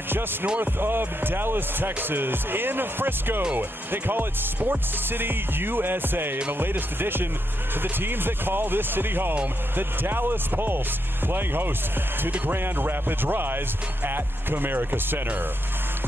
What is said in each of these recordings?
are just north of Dallas, Texas, in Frisco. They call it Sports City, USA. And the latest addition to the teams that call this city home, the Dallas Pulse, playing host to the Grand Rapids Rise at Comerica Center.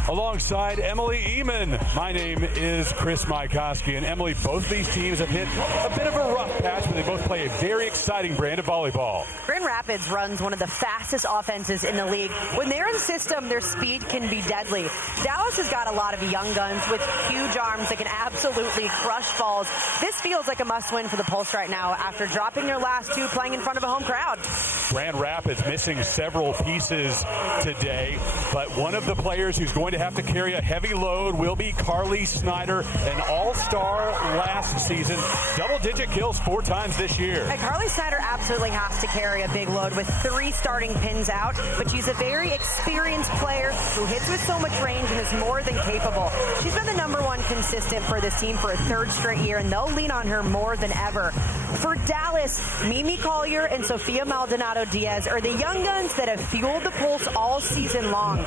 Alongside Emily Eamon, my name is Chris Mykoski. And Emily, both these teams have hit a bit of a rough patch, but they both play a very exciting brand of volleyball. Grand Rapids runs one of the fastest offenses in the league. When they're in system, their speed can be deadly. Dallas has got a lot of young guns with huge arms that can absolutely crush balls. This feels like a must-win for the Pulse right now after dropping their last two playing in front of a home crowd. Grand Rapids missing several pieces today, but one of the players who's going to have to carry a heavy load will be Carly Snyder, an all-star last season, double-digit kills 4 times this year. And Carly Snyder absolutely has to carry a big load with 3 starting pins out, but she's a very experienced player who hits with so much range and is more than capable. She's been the #1 consistent for this team for a 3rd straight year, and they'll lean on her more than ever. For Dallas, Mimi Collier and Sofia Maldonado Diaz are the young guns that have fueled the Pulse all season long.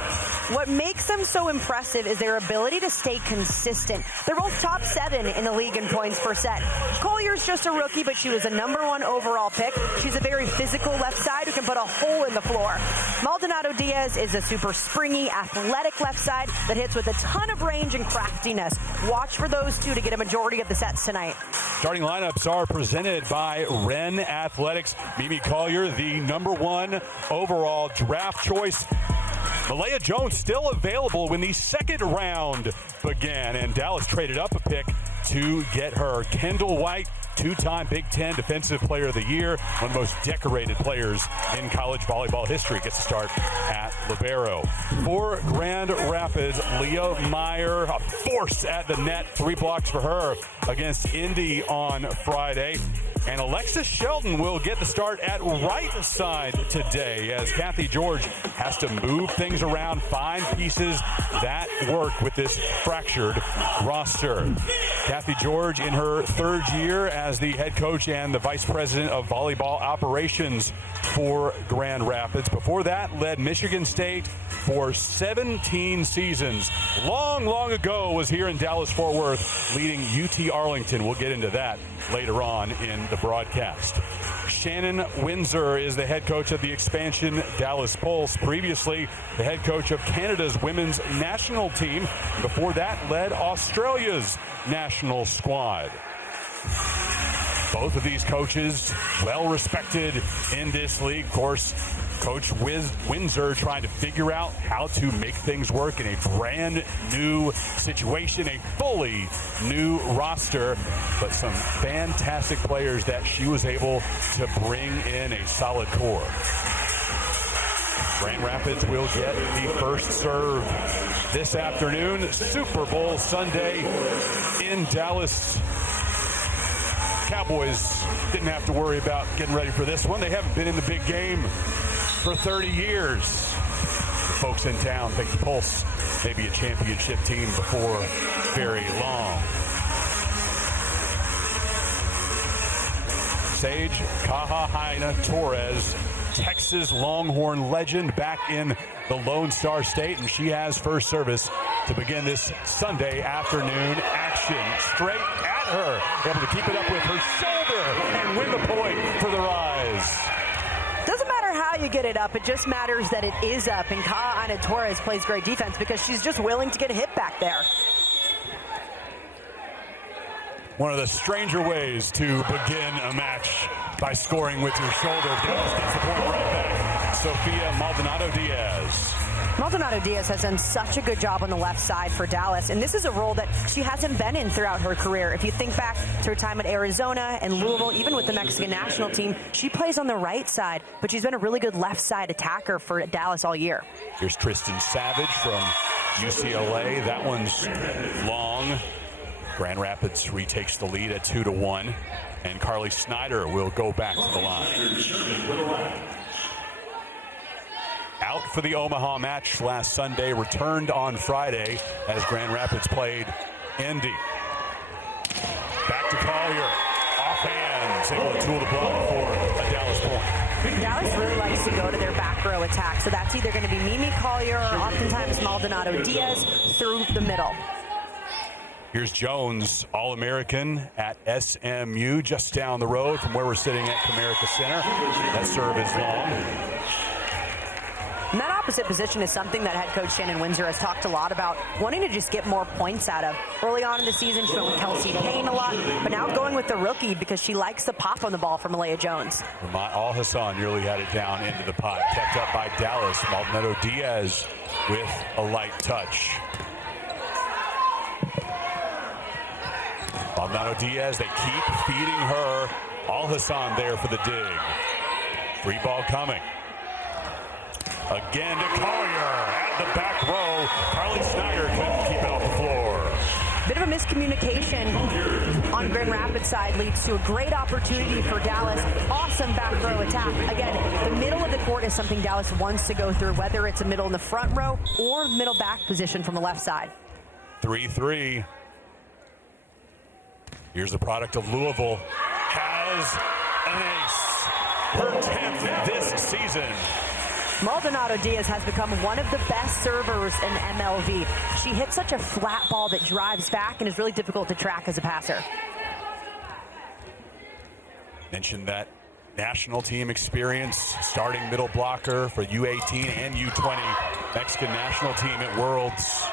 What makes them so impressive is their ability to stay consistent. They're both top 7 in the league in points per set. Collier's just a rookie, but she was a #1 overall pick. She's a very physical left side who can put a hole in the floor. Maldonado Diaz is a super springy, athletic left side that hits with a ton of range and craftiness. Watch for those two to get a majority of the sets tonight. Starting lineups are presented by Wren Athletics. Mimi Collier, the #1 overall draft choice. Malaya Jones still available when the second round began, and Dallas traded up a pick to get her. Kendall White, 2-time Big Ten Defensive Player of the Year, one of the most decorated players in college volleyball history, gets to start at libero. For Grand Rapids, Leah Meyer, a force at the net, 3 blocks for her against Indy on Friday. And Alexis Sheldon will get the start at right side today as Kathy George has to move things around, find pieces that work with this fractured roster. Kathy George in her 3rd year as the head coach and the vice president of volleyball operations for Grand Rapids. Before that, led Michigan State for 17 seasons. Long ago was here in Dallas-Fort Worth, leading UT Arlington. We'll get into that later on in the broadcast. Shannon Windsor is the head coach of the expansion Dallas Pulse, previously the head coach of Canada's women's national team. Before that, led Australia's national squad. Both of these coaches well respected in this league. Of course, Coach Windsor trying to figure out how to make things work in a brand new situation, a fully new roster, but some fantastic players that she was able to bring in a solid core. Grand Rapids will get the first serve this afternoon. Super Bowl Sunday in Dallas. Cowboys didn't have to worry about getting ready for this one. They haven't been in the big game for 30 years. The folks in town think the Pulse may be a championship team before very long. Sage Kahahaina Torres, Texas Longhorn legend, back in the Lone Star State, and she has first service to begin this Sunday afternoon action. Straight at her, able to keep it up with her shoulder and win the point for the Rise. Doesn't matter how you get it up, it just matters that it is up, and Kahahaina Torres plays great defense because she's just willing to get a hit back there. One of the stranger ways to begin a match by scoring with your shoulder. Dallas gets the point right back. Sofia Maldonado Diaz. Maldonado Diaz has done such a good job on the left side for Dallas, and this is a role that she hasn't been in throughout her career. If you think back to her time at Arizona and Louisville, even with the Mexican national team, she plays on the right side, but she's been a really good left side attacker for Dallas all year. Here's Tristan Savage from UCLA. That one's long. Grand Rapids retakes the lead at 2-1, and Carly Snyder will go back to the line. Out for the Omaha match last Sunday, returned on Friday as Grand Rapids played Indy. Back to Collier, off hands, able to tool the block for a Dallas point. Dallas really likes to go to their back row attack, so that's either going to be Mimi Collier or oftentimes Maldonado Diaz through the middle. Here's Jones, All-American at SMU, just down the road from where we're sitting at Comerica Center. That serve is long. And that opposite position is something that head coach Shannon Windsor has talked a lot about, wanting to just get more points out of. Early on in the season, she went with Kelsey Payne a lot, but now going with the rookie because she likes the pop on the ball from Malaya Jones. Al-Hassan nearly had it down into the pot, kept up by Dallas. Maldonado Diaz with a light touch. Maldonado Diaz, they keep feeding her. Al-Hassan there for the dig. Free ball coming. Again to Collier at the back row. Carly Snyder couldn't keep it off the floor. Bit of a miscommunication on Grand Rapids side leads to a great opportunity for Dallas. Awesome back row attack. Again, the middle of the court is something Dallas wants to go through, whether it's a middle in the front row or middle back position from the left side. 3-3. Here's the product of Louisville. Has an ace. Her 10th this season. Maldonado Diaz has become one of the best servers in MLV. She hits such a flat ball that drives back and is really difficult to track as a passer. Mentioned that national team experience, starting middle blocker for U18 and U20. Mexican national team at Worlds.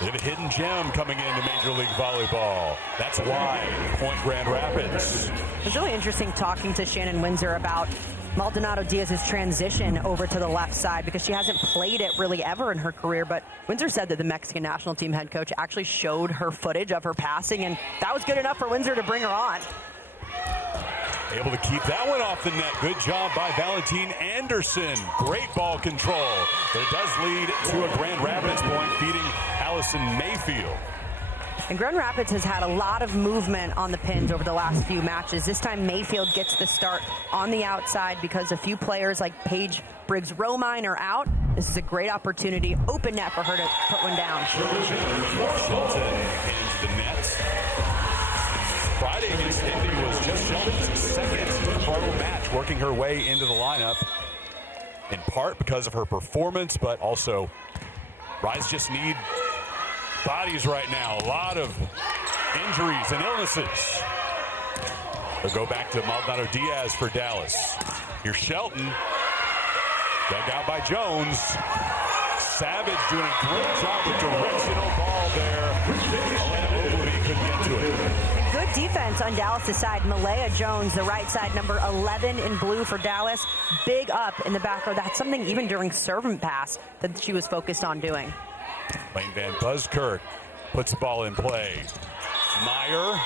Bit of a hidden gem coming into Major League Volleyball. That's why Point Grand Rapids. It was really interesting talking to Shannon Windsor about Maldonado Diaz's transition over to the left side because she hasn't played it really ever in her career. But Windsor said that the Mexican national team head coach actually showed her footage of her passing, and that was good enough for Windsor to bring her on. Able to keep that one off the net. Good job by Valentine Anderson. Great ball control. But it does lead to a Grand Rapids point, feeding Allison Mayfield. And Grand Rapids has had a lot of movement on the pins over the last few matches. This time Mayfield gets the start on the outside because a few players like Paige Briggs-Romine are out. This is a great opportunity, open net for her to put one down. Shelton into the net. Friday against Indy was just Shelton's second pro match, working her way into the lineup, in part because of her performance, but also Rise just need bodies right now. A lot of injuries and illnesses. They'll go back to Maldonado Diaz for Dallas. Here's Shelton. Dug out by Jones. Savage doing a great job with directional ball there. Elena couldn't get to it. Good defense on Dallas' side. Malaya Jones, the right side, number 11 in blue for Dallas. Big up in the back row. That's something even during servant pass that she was focused on doing. Lane Van Buskirk puts the ball in play. Meyer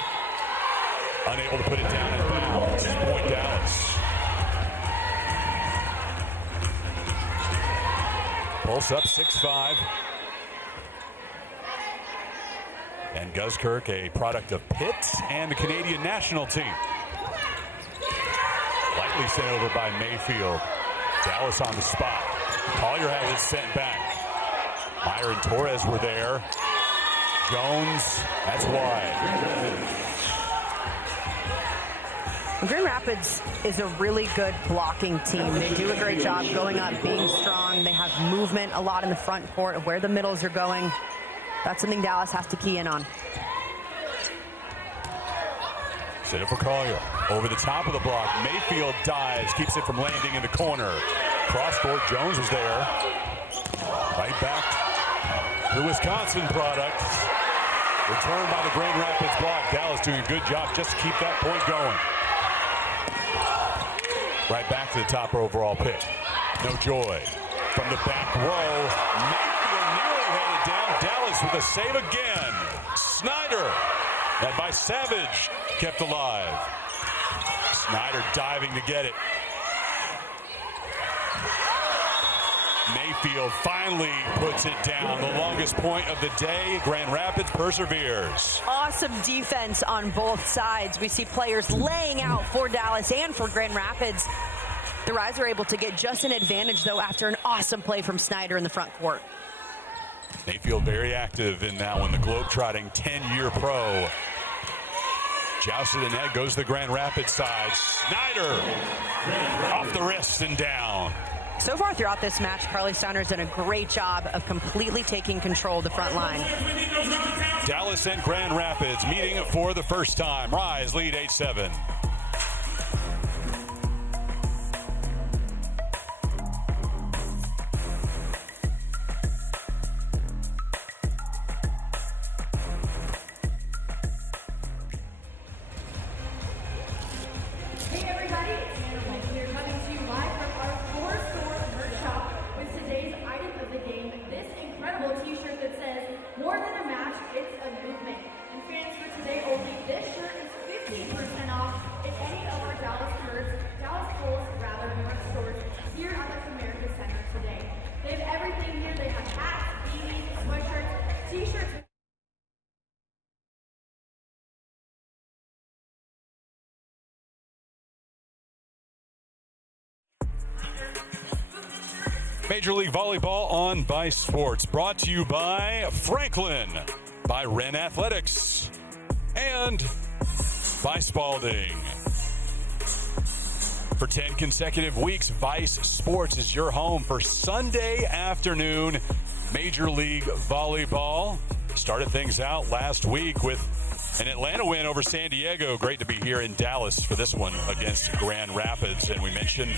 unable to put it down in bounds. Point Dallas. Pulse up 6-5. And Buskirk, a product of Pitt and the Canadian national team. Lightly sent over by Mayfield. Dallas on the spot. Collier has it sent back. Meyer and Torres were there. Jones, that's wide. Grand Rapids is a really good blocking team. They do a great job going up, being strong. They have movement a lot in the front court of where the middles are going. That's something Dallas has to key in on. Set it for Collier. Over the top of the block. Mayfield dives, keeps it from landing in the corner. Cross court, Jones was there. Right back. The Wisconsin product. Returned by the Grand Rapids block. Dallas doing a good job just to keep that point going. Right back to the top overall pick. No joy. From the back row, Mayfield nearly had it down. Dallas with a save again. Snyder, that by Savage, kept alive. Snyder diving to get it. Mayfield finally puts it down. The longest point of the day. Grand Rapids perseveres. Awesome defense on both sides. We see players laying out for Dallas and for Grand Rapids. The Rise are able to get just an advantage, though, after an awesome play from Snyder in the front court. Mayfield very active in that one. The globetrotting 10-year pro. Jousted in net, goes to the Grand Rapids side. Snyder Off the wrist and down. So far throughout this match, Carly Steiner's done a great job of completely taking control of the front line. Dallas and Grand Rapids meeting for the first time. Rise lead 8-7. Major League Volleyball on Vice Sports, brought to you by Franklin, by Wren Athletics, and by Spalding. For 10 consecutive weeks, Vice Sports is your home for Sunday afternoon Major League Volleyball. Started things out last week with an Atlanta win over San Diego. Great to be here in Dallas for this one against Grand Rapids. And we mentioned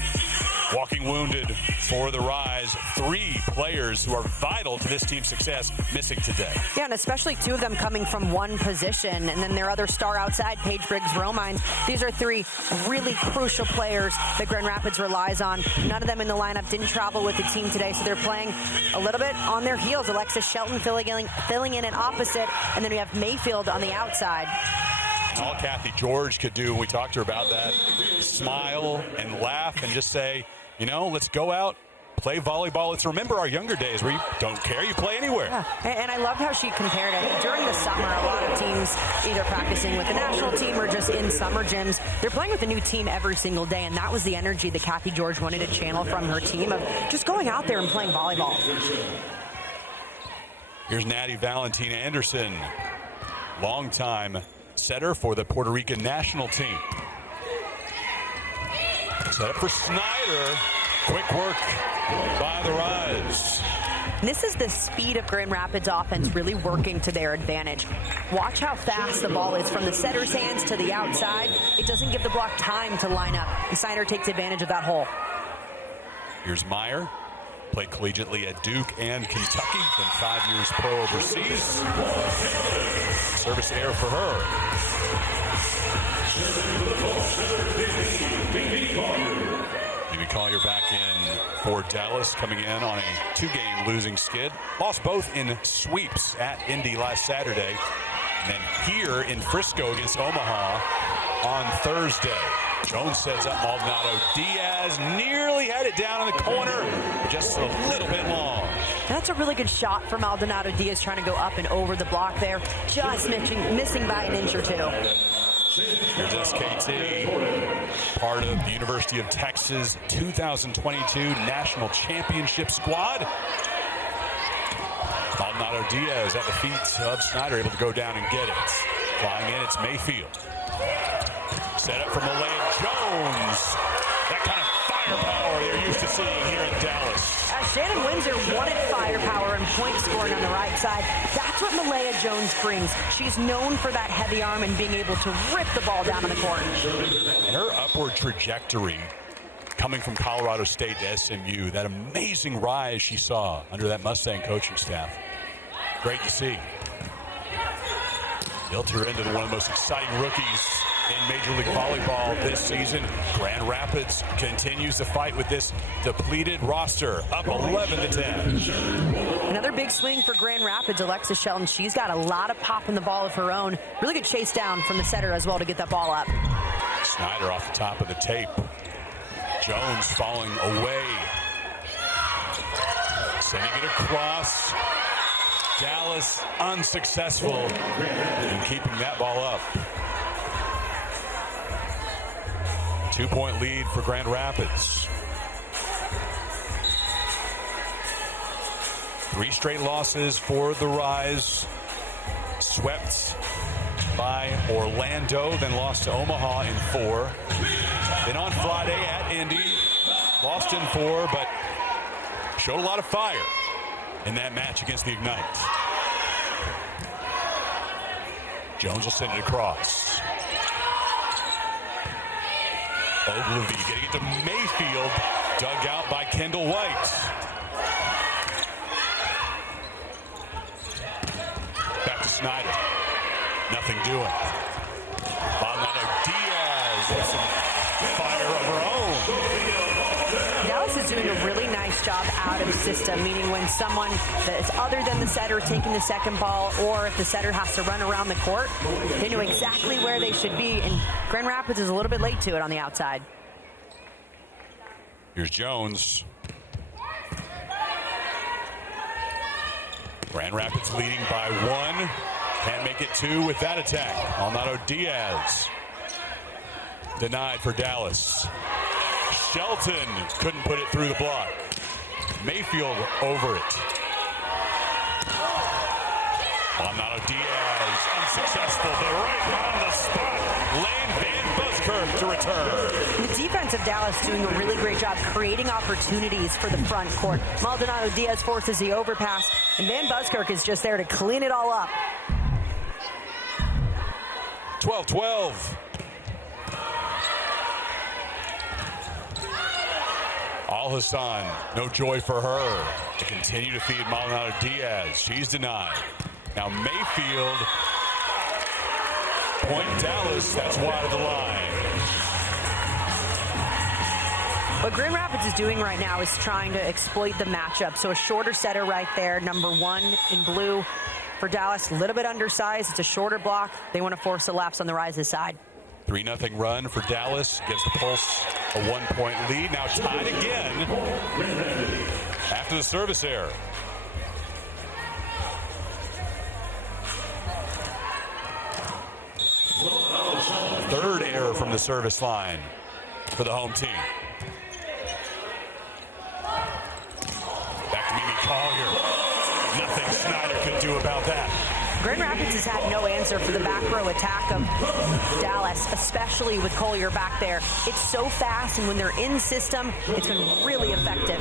walking wounded for the Rise. 3 players who are vital to this team's success missing today. Yeah, and especially 2 of them coming from one position. And then their other star outside, Paige Briggs-Romine. These are 3 really crucial players that Grand Rapids relies on. None of them in the lineup didn't travel with the team today, so they're playing a little bit on their heels. Alexis Shelton filling in at opposite, and then we have Mayfield on the outside. All Kathy George could do, we talked to her about that, smile and laugh and just say, you know, let's go out, play volleyball. Let's remember our younger days where you don't care, you play anywhere. Yeah. And I loved how she compared it. During the summer, a lot of teams either practicing with the national team or just in summer gyms, they're playing with a new team every single day, and that was the energy that Kathy George wanted to channel from her team of just going out there and playing volleyball. Here's Natty Valentina Anderson, longtime setter for the Puerto Rican national team. Set up for Snyder. Quick work by the Rise. This is the speed of Grand Rapids offense really working to their advantage. Watch how fast the ball is from the setter's hands to the outside. It doesn't give the block time to line up, and Snyder takes advantage of that hole. Here's Meyer. Played collegiately at Duke and Kentucky, then 5 years pro overseas. Service error for her. Amy Collier back in for Dallas, coming in on a 2-game losing skid. Lost both in sweeps at Indy last Saturday, and then here in Frisco against Omaha on Thursday. Jones sets up Maldonado. Diaz nearly had it down in the corner, just a little bit long. And that's a really good shot for Maldonado. Diaz trying to go up and over the block there, just missing by an inch or 2. Here's SKT, part of the University of Texas 2022 National Championship squad. Maldonado Diaz at the feet of Snyder, able to go down and get it. Flying in, it's Mayfield. Set up for Malaya Jones. That kind of firepower they're used to seeing here in Dallas. Shannon Windsor wanted firepower and point scoring on the right side. That's what Malaya Jones brings. She's known for that heavy arm and being able to rip the ball down in the court. And her upward trajectory coming from Colorado State to SMU, that amazing rise she saw under that Mustang coaching staff. Great to see. Built her into one of the most exciting rookies in Major League Volleyball this season. Grand Rapids continues to fight with this depleted roster, up 11-10. Another big swing for Grand Rapids, Alexis Shelton. She's got a lot of pop in the ball of her own. Really good chase down from the setter as well to get that ball up. Snyder off the top of the tape. Jones falling away. Sending it across. Dallas unsuccessful in keeping that ball up. 2-point lead for Grand Rapids. 3 straight losses for the Rise. Swept by Orlando, then lost to Omaha in 4. Then on Friday at Indy, lost in 4, but showed a lot of fire in that match against the Ignite. Jones will send it across. Ogilvy getting it to Mayfield, dug out by Kendall White. Back to Snyder. Nothing doing. Maldonado Diaz with some fire of her own. Dallas is doing a really nice job out of system, meaning when someone that's other than the setter taking the second ball, or if the setter has to run around the court, they know exactly where they should be, and Grand Rapids is a little bit late to it on the outside. Here's Jones. Grand Rapids leading by 1. Can't make it 2 with that attack. Maldonado Diaz denied for Dallas. Shelton couldn't put it through the block. Mayfield over it. Maldonado Diaz unsuccessful, but right on the spot. Lane Van Buskirk to return. The defense of Dallas doing a really great job creating opportunities for the front court. Maldonado Diaz forces the overpass, and Van Buskirk is just there to clean it all up. 12-12. Al-Hassan, no joy for her. To continue to feed Maldonado Diaz. She's denied. Now Mayfield, point Dallas, that's wide of the line. What Grand Rapids is doing right now is trying to exploit the matchup. So a shorter setter right there, number 1 in blue. For Dallas, a little bit undersized. It's a shorter block. They want to force the laps on the Rise's side. 3-0 run for Dallas. Gives the Pulse a 1-point lead. Now tied again after the service error. Third error from the service line for the home team. Back to Mimi Collier. Nothing Snyder could do about that. Grand Rapids has had no answer for the back row attack of Dallas, especially with Collier back there. It's so fast, and when they're in system, it's been really effective.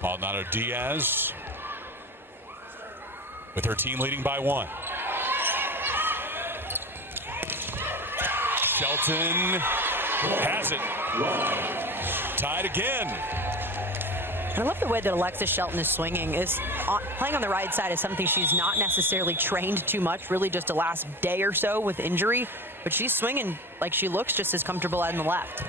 Maldonado Diaz with her team leading by 1. Shelton has it. Tied again. And I love the way that Alexis Shelton is swinging. Playing on the right side is something she's not necessarily trained too much, really just the last day or so with injury. But she's swinging like she looks just as comfortable on the left.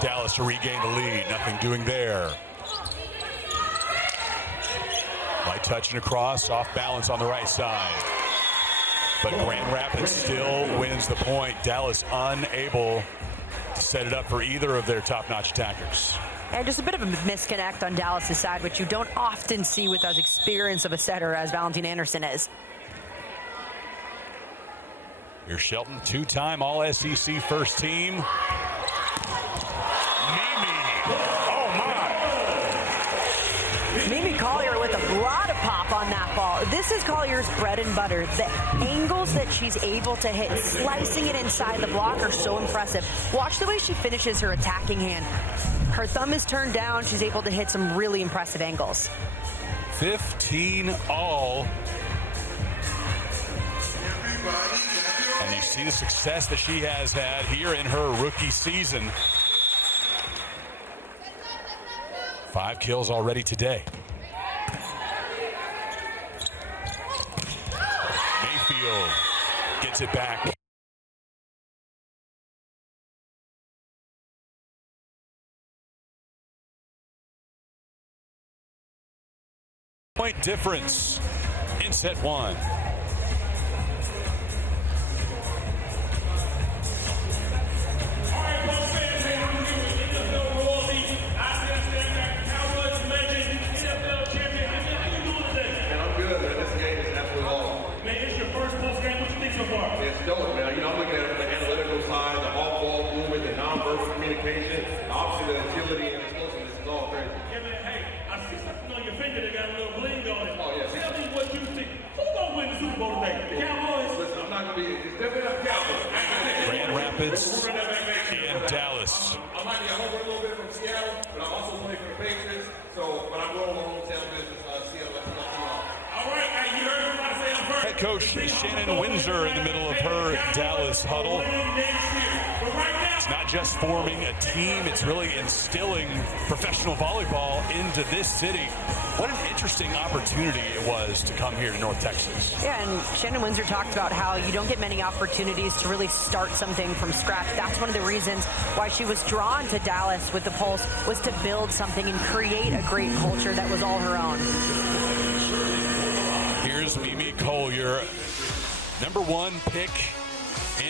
Dallas to regain the lead. Nothing doing there. Light touching across, off balance on the right side. But Grand Rapids still wins the point. Dallas unable to set it up for either of their top-notch attackers. And just a bit of a misconnect on Dallas' side, which you don't often see with as experienced of a setter as Valentina Anderson is. Here's Shelton, 2-time All-SEC first team. Mimi. Oh, my. Mimi Collier with a lot of pop on that ball. This is Collier's bread and butter. The angles that she's able to hit, slicing it inside the block, are so impressive. Watch the way she finishes her attacking hand. Her thumb is turned down. She's able to hit some really impressive angles. 15 all. And you see the success that she has had here in her rookie season. 5 kills already today. Mayfield gets it back. Point difference in set 1. It's dope, man. You know, I'm looking at it from the analytical side, the off-ball movement, the non-verbal communication, obviously the agility and explosiveness is all crazy. Yeah, man, hey, I see something on your finger that got a little bling on it. Oh, yeah. Tell me what you think. Who gonna win the Super Bowl today? The Cowboys? Listen, I'm not going to be, it's definitely not Cowboys. Grand Rapids and Dallas. I might be a home run a little bit from Seattle, but I also play for the Patriots. So, but I roll my hometown business, Seattle. All right, hey, you heard what I say on first. Head coach Shannon Windsor in the middle of her Dallas huddle. It's not just forming a team, it's really instilling professional volleyball into this city. What an interesting opportunity it was to come here to North Texas. Yeah, and Shannon Windsor talked about how you don't get many opportunities to really start something from scratch. That's one of the reasons why she was drawn to Dallas with the Pulse, was to build something and create a great culture that was all her own. Here's Mimi Collier, #1 pick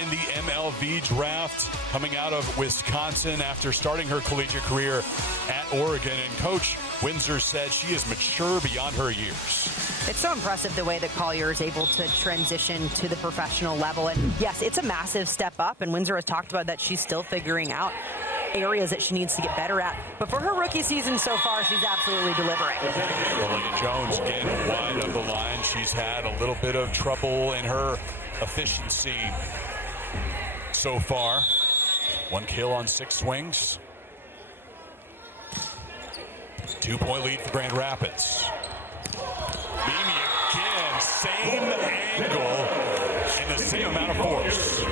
in the MLV draft, coming out of Wisconsin after starting her collegiate career at Oregon. And Coach Windsor said she is mature beyond her years. It's so impressive the way that Collier is able to transition to the professional level. And yes, it's a massive step up, and Windsor has talked about that she's still figuring out areas that she needs to get better at. But for her rookie season so far, she's absolutely delivering. Malia Jones again wide of the line. She's had a little bit of trouble in her efficiency so far. 1 kill on 6 swings. 2-point lead for Grand Rapids. Mimi again, same angle and the same amount of force.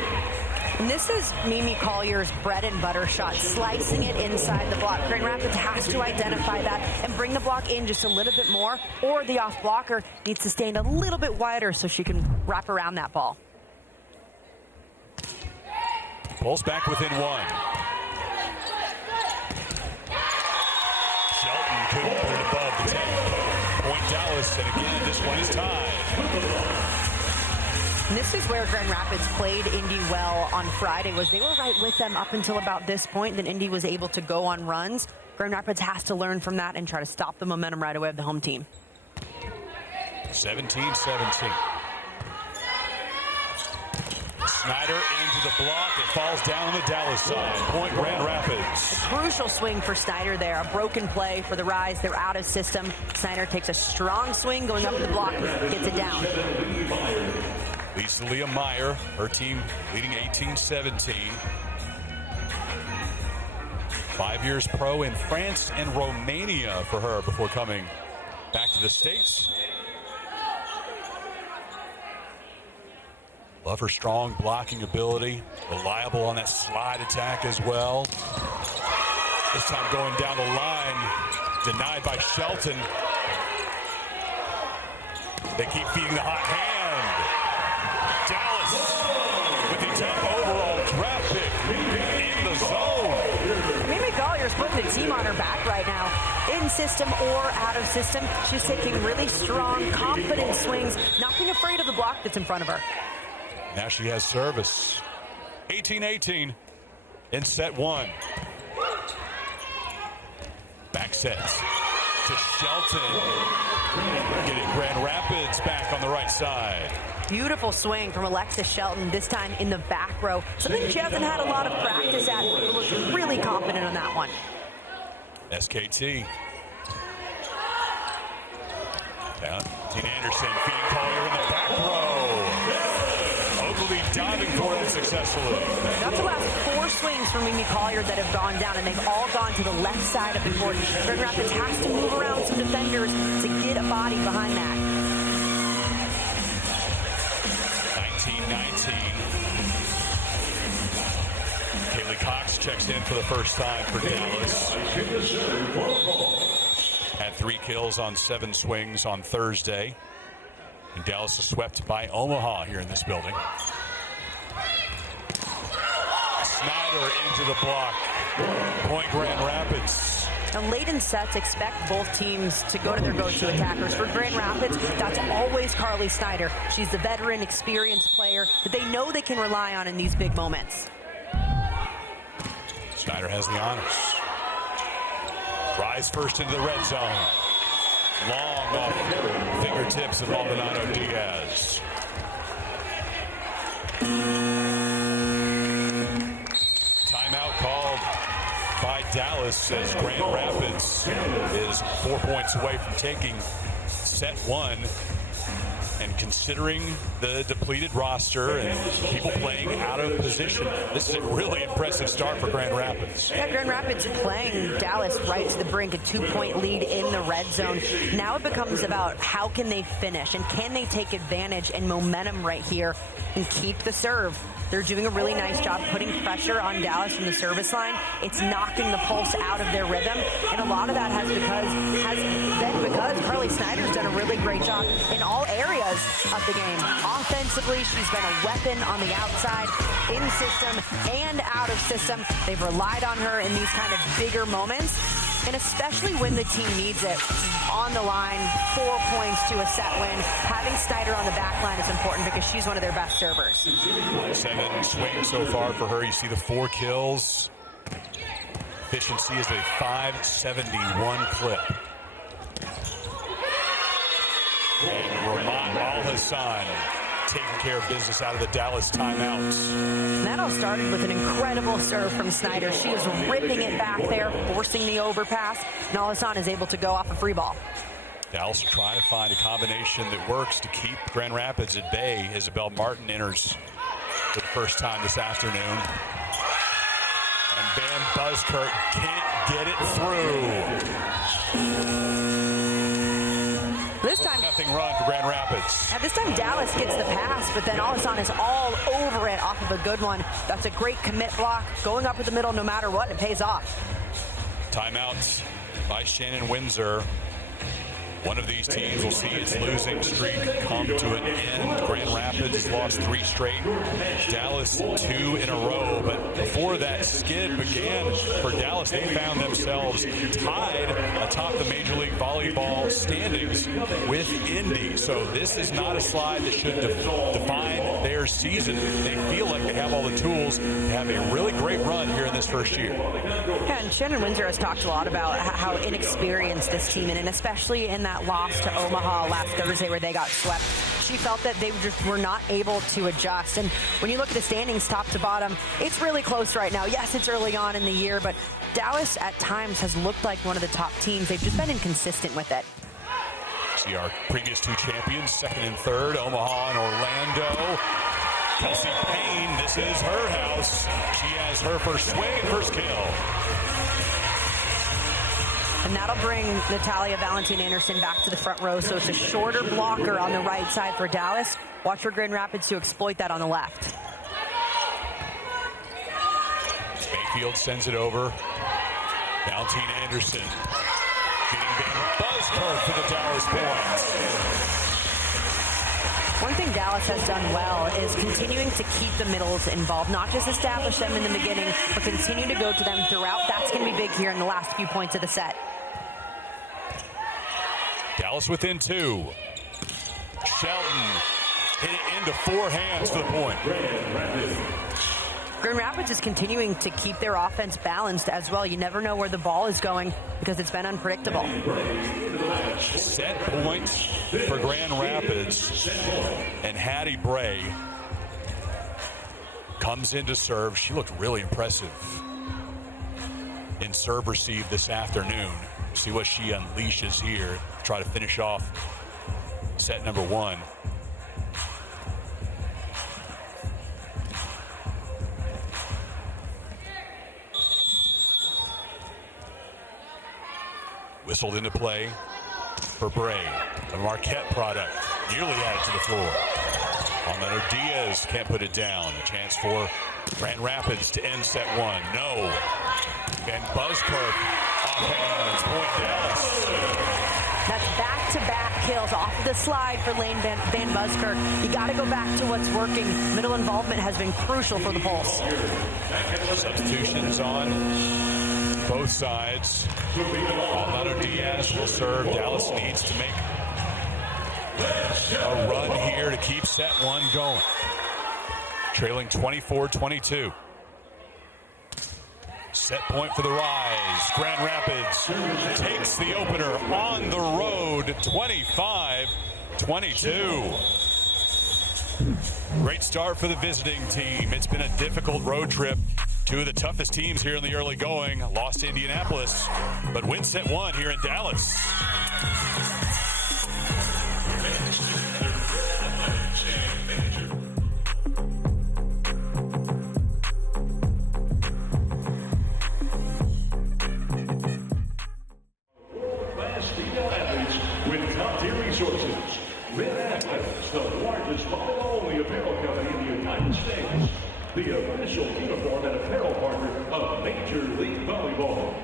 And this is Mimi Collier's bread and butter shot, slicing it inside the block. Grand Rapids has to identify that and bring the block in just a little bit more, or the off blocker needs to stand a little bit wider so she can wrap around that ball. Pulls back within 1. Shelton couldn't put it above the 10-point Dallas, and again, this one is tied. And this is where Grand Rapids played Indy well on Friday, was they were right with them up until about this point. Then Indy was able to go on runs. Grand Rapids has to learn from that and try to stop the momentum right away of the home team. 17-17. Snyder into the block. It falls down on the Dallas side. Point Grand Rapids. A crucial swing for Snyder there. A broken play for the Rise. They're out of system. Snyder takes a strong swing going up the block, gets it down. Lisa Leah Meyer, her team leading 18-17. 5 years pro in France and Romania for her before coming back to the States. Love her strong blocking ability. Reliable on that slide attack as well. This time going down the line. Denied by Shelton. They keep feeding the hot hand. Dallas with the 10th overall draft pick in the zone. Mimi Collier's putting the team on her back right now. In system or out of system, she's taking really strong, confident swings, not being afraid of the block that's in front of her. Now she has service. 18-18 in set 1. Back sets to Shelton. Getting Grand Rapids back on the right side. Beautiful swing from Alexis Shelton, this time in the back row. Something she hasn't had a lot of practice at, but was really confident on that one. SKT. Down. Tina Anderson feeding Collier in the back row. Diving for it successfully. That's the last 4 swings from Mimi Collier that have gone down, and they've all gone to the left side of the court. Grand Rapids has to move around some defenders to get a body behind that. 19-19. Kaylee Cox checks in for the first time for Dallas. Had 3 kills on 7 swings on Thursday. And Dallas is swept by Omaha here in this building. Snyder into the block. Point Grand Rapids. And late in sets, expect both teams to go to their go-to attackers. For Grand Rapids, that's always Carly Snyder. She's the veteran, experienced player that they know they can rely on in these big moments. Snyder has the honors. Rise first into the red zone. Long off fingertips of Maldonado Diaz. Timeout called by Dallas. Dallas as Grand Rapids is 4 points away from taking set one. And considering the depleted roster and people playing out of position, this is a really impressive start for Grand Rapids. Yeah, Grand Rapids playing Dallas right to the brink, a 2-point lead in the red zone. Now it becomes about how can they finish and can they take advantage and momentum right here and keep the serve. They're doing a really nice job putting pressure on Dallas from the service line. It's knocking the pulse out of their rhythm, and a lot of that has been because Carly Snyder's done a really great job in all areas of the game. Offensively, she's been a weapon on the outside, in system and out of system. They've relied on her in these kind of bigger moments, and especially when the team needs it. On the line, 4 points to a set win. Having Snyder on the back line is important because she's one of their best servers. 7 swings so far for her. You see the 4 kills. Efficiency is a .571 clip. And Ramat Al-Hassan taking care of business out of the Dallas timeouts. And that all started with an incredible serve from Snyder. She is ripping it back there, forcing the overpass, and Al-Hassan is able to go off a free ball. Dallas trying to find a combination that works to keep Grand Rapids at bay. Isabel Martin enters for the first time this afternoon. And Van Buskirk can't get it through. This time, nothing run for Grand Rapids. At this time, Dallas gets the pass, but then Al-Hassan is all over it off of a good one. That's a great commit block, going up in the middle no matter what, and it pays off. Timeouts by Shannon Windsor. One of these teams will see its losing streak come to an end. Grand Rapids has lost 3 straight. Dallas 2 in a row. But before that skid began for Dallas, they found themselves tied atop the Major League Volleyball standings with Indy. So this is not a slide that should define their season. They feel like they have all the tools to have a really great run here in this first year. Yeah, and Shannon Windsor has talked a lot about how inexperienced this team is, and especially in that loss to Omaha last Thursday where they got swept. She felt that they just were not able to adjust. And when you look at the standings top to bottom, it's really close right now. Yes, it's early on in the year, but Dallas at times has looked like one of the top teams. They've just been inconsistent with it. See our previous 2 champions, 2nd and 3rd, Omaha and Orlando. Kelsey Payne, this is her house. She has her first swing and first kill. And that'll bring Natalia Valentin-Anderson back to the front row. So it's a shorter blocker on the right side for Dallas. Watch for Grand Rapids to exploit that on the left. Mayfield sends it over. Valentin-Anderson getting Van Buskirk for the Dallas points. One thing Dallas has done well is continuing to keep the middles involved, not just establish them in the beginning, but continue to go to them throughout. That's going to be big here in the last few points of the set. Dallas within 2. Shelton hit it into 4 hands for the point. Grand Rapids is continuing to keep their offense balanced as well. You never know where the ball is going because it's been unpredictable. Set points for Grand Rapids, and Hattie Bray comes in to serve. She looked really impressive in serve receive this afternoon. See what she unleashes here. Try to finish off set number 1. Whistled into play for Bray. A Marquette product. Nearly added to the floor. Almero Diaz can't put it down. A chance for Grand Rapids to end set 1. No. Van Buskirk off hands. Point Dallas. That's back-to-back kills off of the slide for Lane Van Buskirk. You got to go back to what's working. Middle involvement has been crucial for the Pulse. Substitutions on both sides. Almero Diaz will serve. Dallas needs to make a run here to keep set 1 going. Trailing 24-22. Set point for the Rise. Grand Rapids takes the opener on the road, 25-22. Great start for the visiting team. It's been a difficult road trip Two of the toughest teams here in the early going lost to Indianapolis, but win set one here in Dallas. World-class female athletes with top-tier resources. Red Athletics, the largest volleyball-only apparel company in the United States. The official uniform and apparel partner of Major League Volleyball.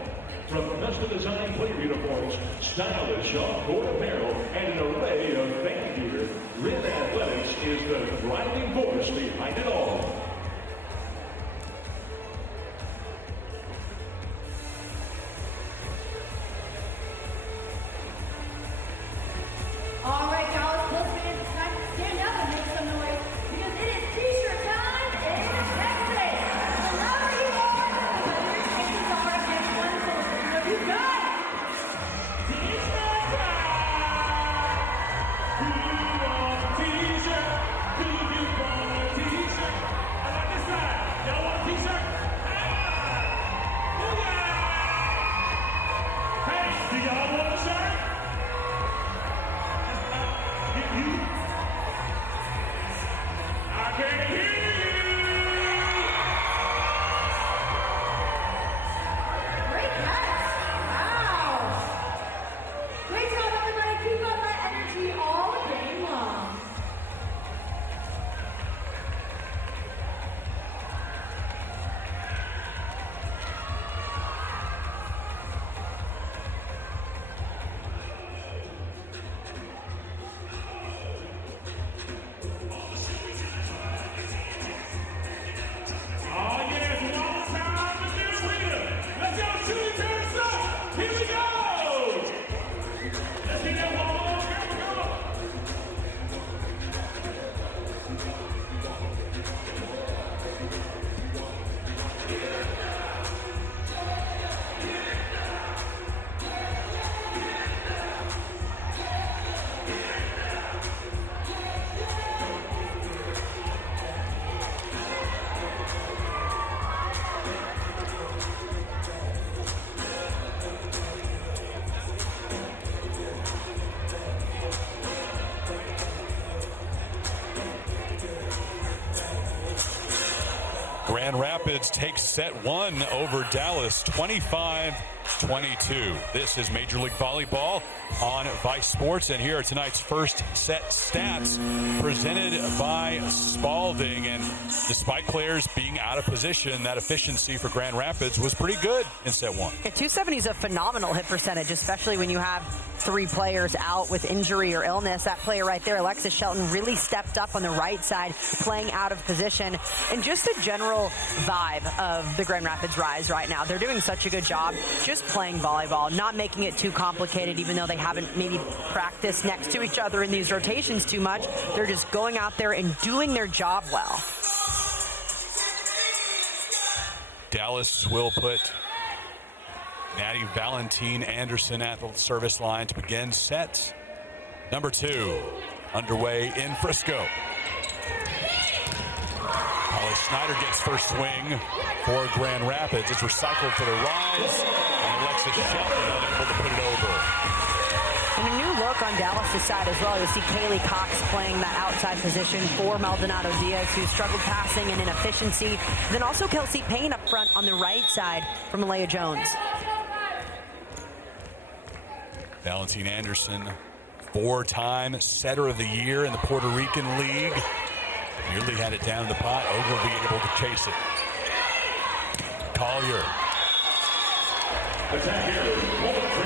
From custom-designed player uniforms, stylish off-court apparel, and an array of fan gear, Red Athletics is the driving force behind it all. All right, Dallas Bulls fans, it's time to stand up and make some noise because it is T-shirt time in Texas. The louder you are, the better your chances are of getting one of those. So you got it. T-shirt time! Do you want a T-shirt? Do you want a T-shirt? How about this side? Y'all want a T-shirt? You got it! Hey, do y'all want a shirt? I can't hear you! Great catch. Wow. Great job, everybody. Keep up that energy all game long. Oh, yes, one time to get a winner. Let's go, Julie turns up. Here we go. Let's get that one more. Here we go. Grand Rapids takes set one over Dallas, 25-22. This is Major League Volleyball on Vice Sports, and here are tonight's first set stats presented by Spalding. And despite players being out of position, that efficiency for Grand Rapids was pretty good in set one. Yeah, 270 is a phenomenal hit percentage, especially when you have three players out with injury or illness. That player right there, Alexis Shelton, really stepped up on the right side, playing out of position. And just the general vibe of the Grand Rapids Rise right now. They're doing such a good job just playing volleyball, not making it too complicated, even though they haven't maybe practiced next to each other in these rotations too much. They're just going out there and doing their job well. Dallas will put Natty Valentine Anderson at the service line to begin set number two, underway in Frisco. Holly Snyder gets first swing for Grand Rapids. It's recycled to the rise, and Alexis Shelton unable to put it over. And a new look on Dallas' side as well. You'll see Kaylee Cox playing that outside position for Maldonado Diaz, who struggled passing and inefficiency. Then also Kelsey Payne up front on the right side for Malaya Jones. Valentine Anderson, four-time setter of the year in the Puerto Rican League. Nearly had it down in the pot. Ogilvy able to chase it. Collier.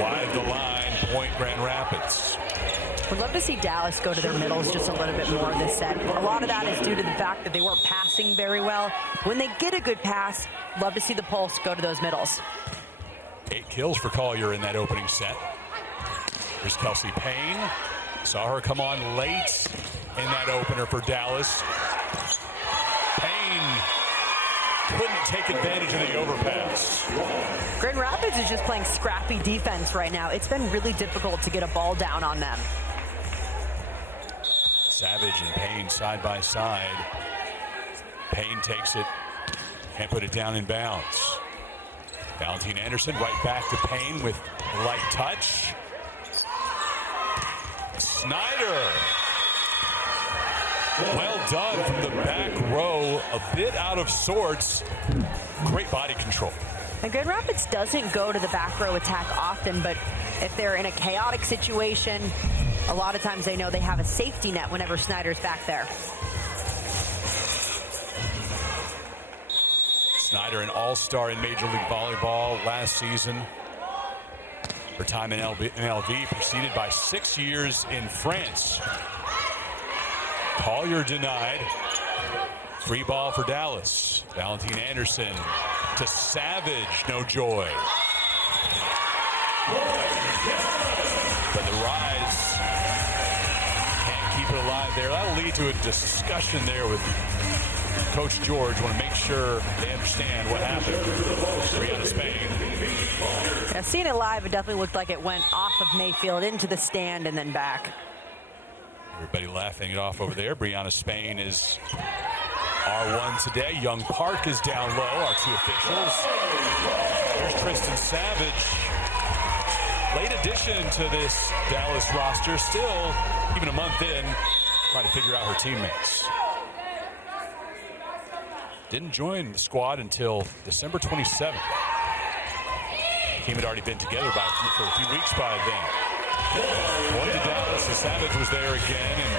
Wide the line, point Grand Rapids. Would love to see Dallas go to their middles just a little bit more this set. A lot of that is due to the fact that they weren't passing very well. When they get a good pass, love to see the Pulse go to those middles. 8 kills for Collier in that opening set. Here's Kelsey Payne. Saw her come on late in that opener for Dallas. Payne couldn't take advantage of the overpass. Grand Rapids is just playing scrappy defense right now. It's been really difficult to get a ball down on them. Savage and Payne side by side. Payne takes it. and put it down in bounds. Valentina Anderson right back to Payne with a light touch. Snyder. Well done from the back row. A bit out of sorts. Great body control. And Grand Rapids doesn't go to the back row attack often, but if they're in a chaotic situation, a lot of times they know they have a safety net whenever Snyder's back there. Snyder, an all-star in Major League Volleyball last season. Her time in MLV preceded by 6 years in France. Collier denied. Free ball for Dallas. Valentina Anderson to Savage, no joy. But the Rise can't keep it alive there. That'll lead to a discussion there with Coach George. Want to make sure they understand what happened. Brianna Spain. Yeah, seeing it live, it definitely looked like it went off of Mayfield into the stand and then back. Everybody laughing it off over there. Brianna Spain is R1 today. Young Park is down low, our two officials. There's Tristan Savage. Late addition to this Dallas roster. Still, even a month in, trying to figure out her teammates. Didn't join the squad until December 27th. The team had already been together for a few weeks by then. One to Dallas, and Savage was there again. And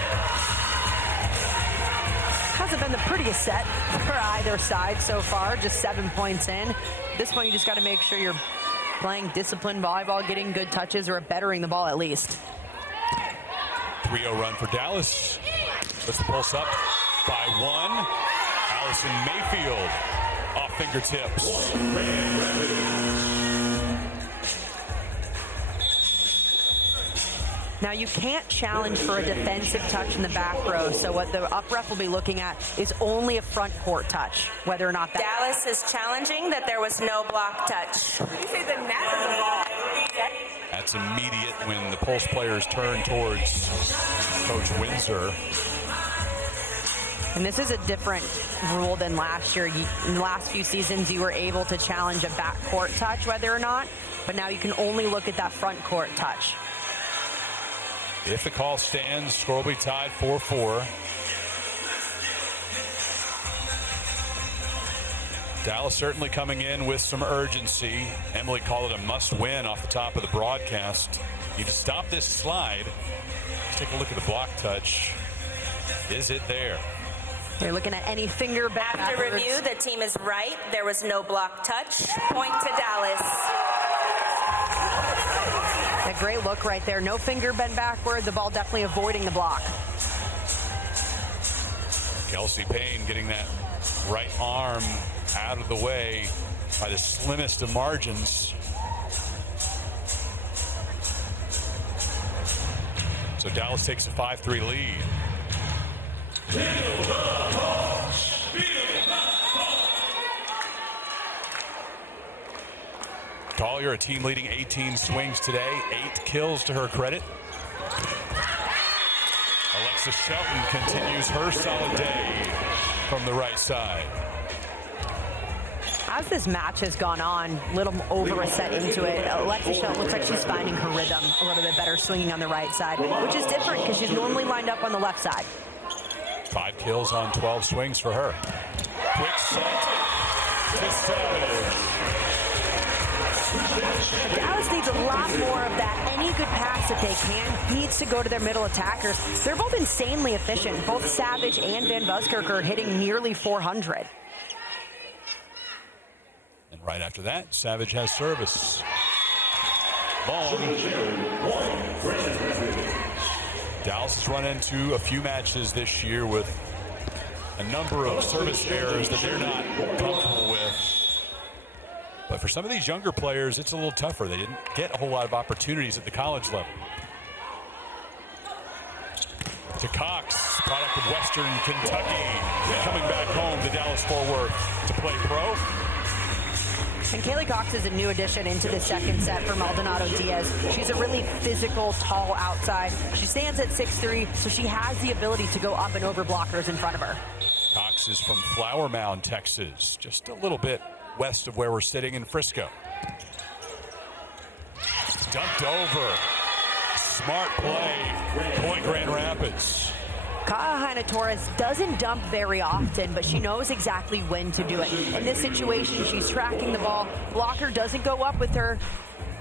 hasn't been the prettiest set for either side so far, just 7 points in. At this point, you just got to make sure you're playing disciplined volleyball, getting good touches, or bettering the ball at least. 3-0 run for Dallas. Puts the pulse up by one. Allison Mayfield off fingertips. Now, you can't challenge for a defensive touch in the back row, so what the up ref will be looking at is only a front court touch, whether or not that... Dallas is challenging that there was no block touch. You say the net or the ball? That's immediate when the Pulse players turn towards Coach Windsor. And this is a different rule than last year. In the last few seasons, you were able to challenge a backcourt touch, whether or not, but now you can only look at that front court touch. If the call stands, score will be tied 4-4. Dallas certainly coming in with some urgency. Emily called it a must-win off the top of the broadcast. Need to stop this slide. Let's take a look at the block touch. Is it there? You're looking at any finger back. After review, the team is right. There was no block touch. Point to Dallas. A great look right there. No finger bent backward. The ball definitely avoiding the block. Kelsey Payne getting that right arm out of the way by the slimmest of margins. So Dallas takes a 5-3 lead. Collier, a team leading 18 swings today, 8 kills to her credit. Alexa Shelton continues her solid day from the right side. As this match has gone on, a little over a set into it, Alexa Shelton looks like she's finding her rhythm a little bit better, swinging on the right side, which is different because she's normally lined up on the left side. 5 kills on 12 swings for her. Quick set to Savage. Dallas needs a lot more of that. Any good pass that they can needs to go to their middle attackers. They're both insanely efficient. Both Savage and Van Buskirk are hitting nearly 400. And right after that, Savage has service. Long. Dallas has run into a few matches this year with a number of service errors that they're not comfortable with. But for some of these younger players, it's a little tougher. They didn't get a whole lot of opportunities at the college level. To Cox, product of Western Kentucky, coming back home to Dallas Fort Worth to play pro. And Kaylee Cox is a new addition into the second set for Maldonado Diaz. She's a really physical, tall outside. She stands at 6'3", so she has the ability to go up and over blockers in front of her. Cox Athletics is from Flower Mound, Texas, just a little bit west of where we're sitting in Frisco. Dumped over. Smart play. Point Grand Rapids. Kaahina Torres doesn't dump very often, but she knows exactly when to do it. In this situation, she's tracking the ball. Blocker doesn't go up with her.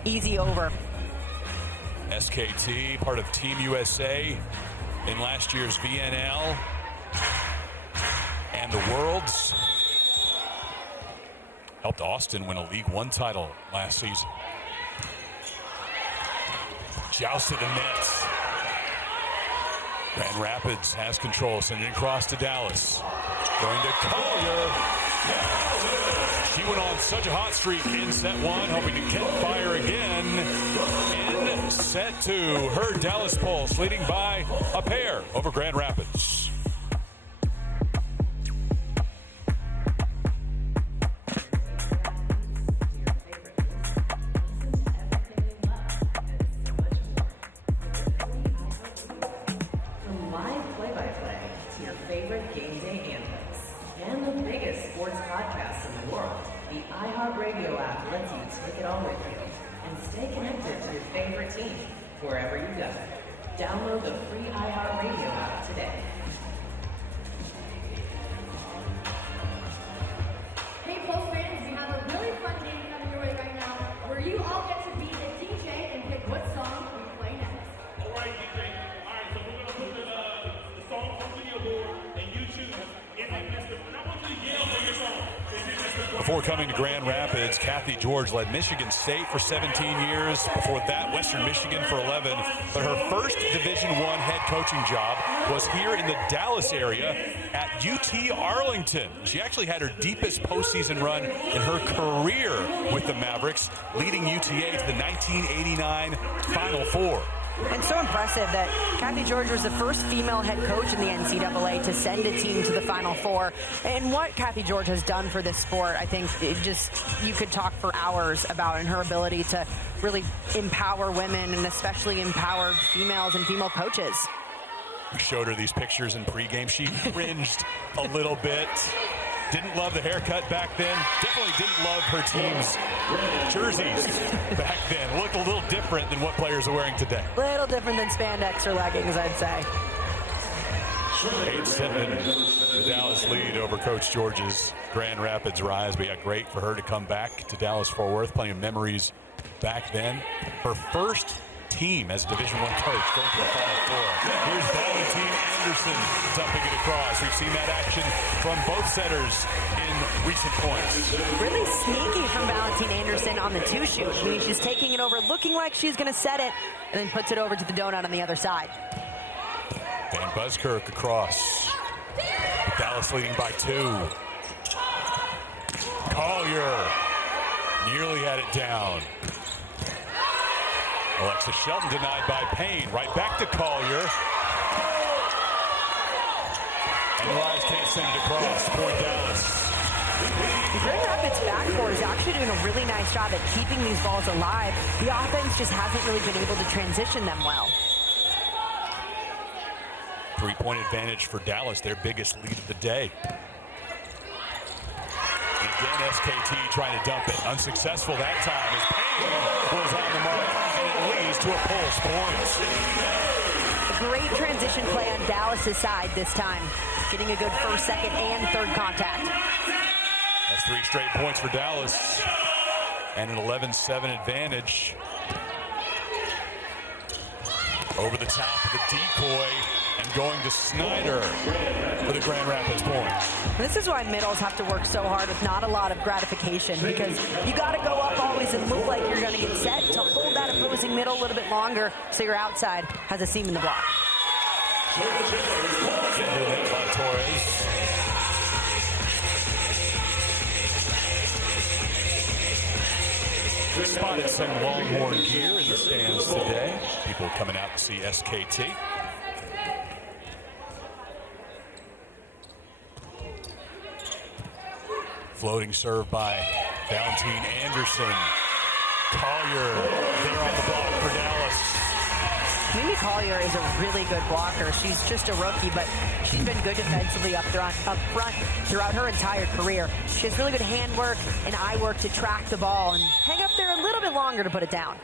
Easy over. SKT, part of Team USA in last year's VNL and the Worlds. Helped Austin win a League One title last season. Jousted the nets. Grand Rapids has control, sending it across to Dallas. Going to Collier. She went on such a hot streak in set one, hoping to get fire again in set two. Her Dallas Pulse leading by a pair over Grand Rapids. Radio app lets you take it all with you and stay connected to your favorite team wherever you go. Download the free iHeartRadio app today. Hey, Pulse fans, we have a really fun game coming your way right now where you all get to be the DJ and pick what song we play next. All right, DJ. All right, so we're going to put the song on the board and you choose. Is it Mr. And I want you to yell for your song. Before coming to Grand Rapids, Kathy George led Michigan State for 17 years. Before that, Western Michigan for 11. But her first Division I head coaching job was here in the Dallas area at UT Arlington. She actually had her deepest postseason run in her career with the Mavericks, leading UTA to the 1989 Final Four. And so impressive that Kathy George was the first female head coach in the NCAA to send a team to the Final Four. And what Kathy George has done for this sport, I think you could talk for hours about, and her ability to really empower women and especially empower females and female coaches. We showed her these pictures in pregame. She cringed a little bit. Didn't love the haircut back then. Definitely didn't love her team's jerseys back then. Looked a little different than what players are wearing today. Little different than spandex or leggings, I'd say. 8-7, the Dallas lead over Coach George's Grand Rapids rise. But yeah, great for her to come back to Dallas-Fort Worth. Plenty of memories back then. Her first team as a Division I coach going to the Final Four. Here's Valentine Anderson dumping it across. We've seen that action from both setters in recent points. Really sneaky from Valentine Anderson on the two-shoot. I mean, she's taking it over, looking like she's going to set it, and then puts it over to the donut on the other side. Van Buskirk across. Dallas leading by 2. Collier nearly had it down. Alexa Shelton denied by Payne. Right back to Collier. And Rise can't send it across. Point Dallas. The Grand Rapids backcourt is actually doing a really nice job at keeping these balls alive. The offense just hasn't really been able to transition them well. 3-point advantage for Dallas, their biggest lead of the day. And again, SKT trying to dump it. Unsuccessful that time as Payne was on the mark, and it leads to a Pulse point. A great transition play on Dallas' side this time. Getting a good first, second, and third contact. That's 3 straight points for Dallas. And an 11-7 advantage. Over the top of the decoy. And going to Snyder for the Grand Rapids points. This is why middles have to work so hard with not a lot of gratification, because you got to go up always and look like you're going to get set to hold that opposing middle a little bit longer so your outside has a seam in the block. Torres. Spotted some Longhorn gear in the stands today. People coming out to see SKT. Floating serve by Valentine Anderson. Collier there on the block for Dallas. Mimi Collier is a really good blocker. She's just a rookie, but she's been good defensively up front throughout her entire career. She has really good handwork and eye work to track the ball and hang up there a little bit longer to put it down.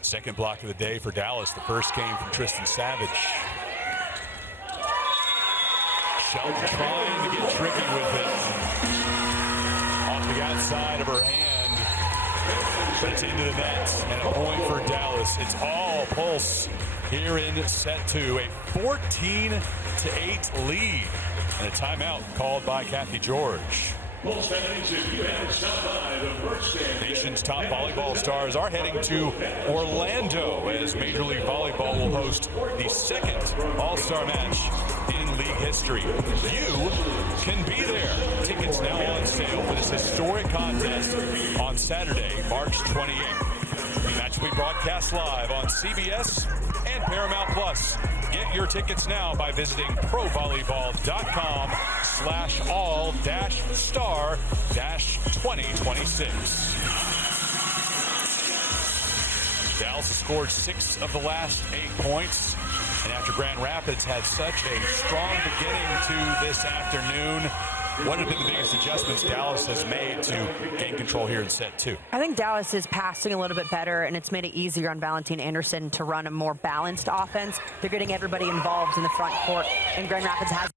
Second block of the day for Dallas. The first came from Tristan Savage. Shelton trying to get tricky with it. Off the outside of her hand. But it's into the net. And a point for Dallas. It's all Pulse here in set two. A 14-8 lead. And a timeout called by Kathy George. Nation's top volleyball stars are heading to Orlando as Major League Volleyball will host the second All-Star match in league history. You can be there. Tickets now on sale for this historic contest on Saturday, March 28th. The match we broadcast live on CBS and Paramount Plus. Get your tickets now by visiting provolleyball.com/all-star-2026. Dallas has scored 6 of the last 8 points. And after Grand Rapids had such a strong beginning to this afternoon, what have been the biggest adjustments Dallas has made to gain control here in set two? I think Dallas is passing a little bit better, and it's made it easier on Valentine Anderson to run a more balanced offense. They're getting everybody involved in the front court, and Grand Rapids has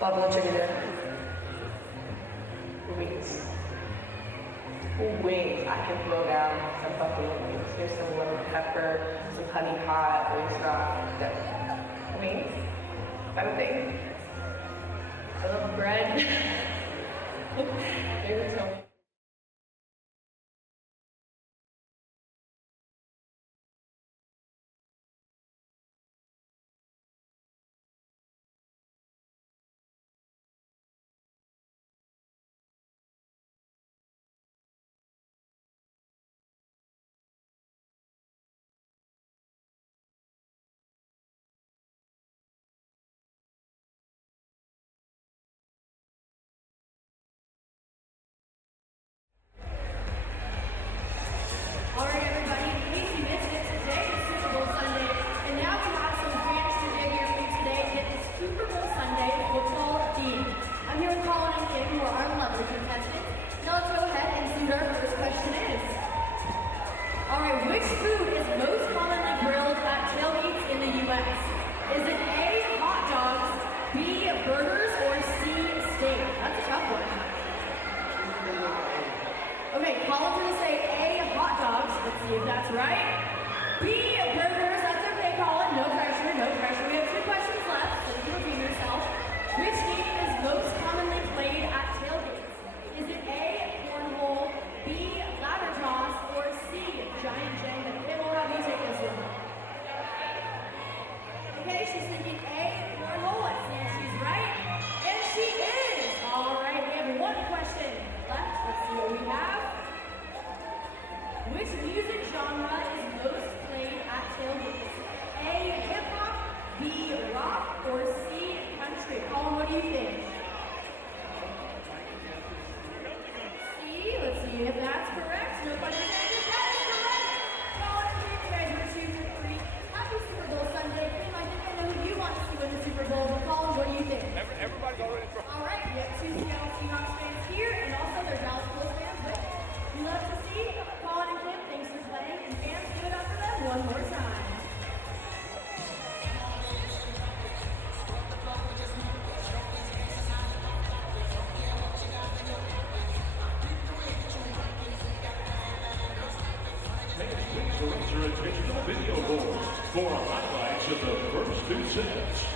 Buffalo chicken dinner. Wings. Wings. I can throw down some buffalo wings. Here's some lemon pepper, some honey pot, wings. Wings. Is that a thing? I love bread. Favorite song. For highlights of the first two sets.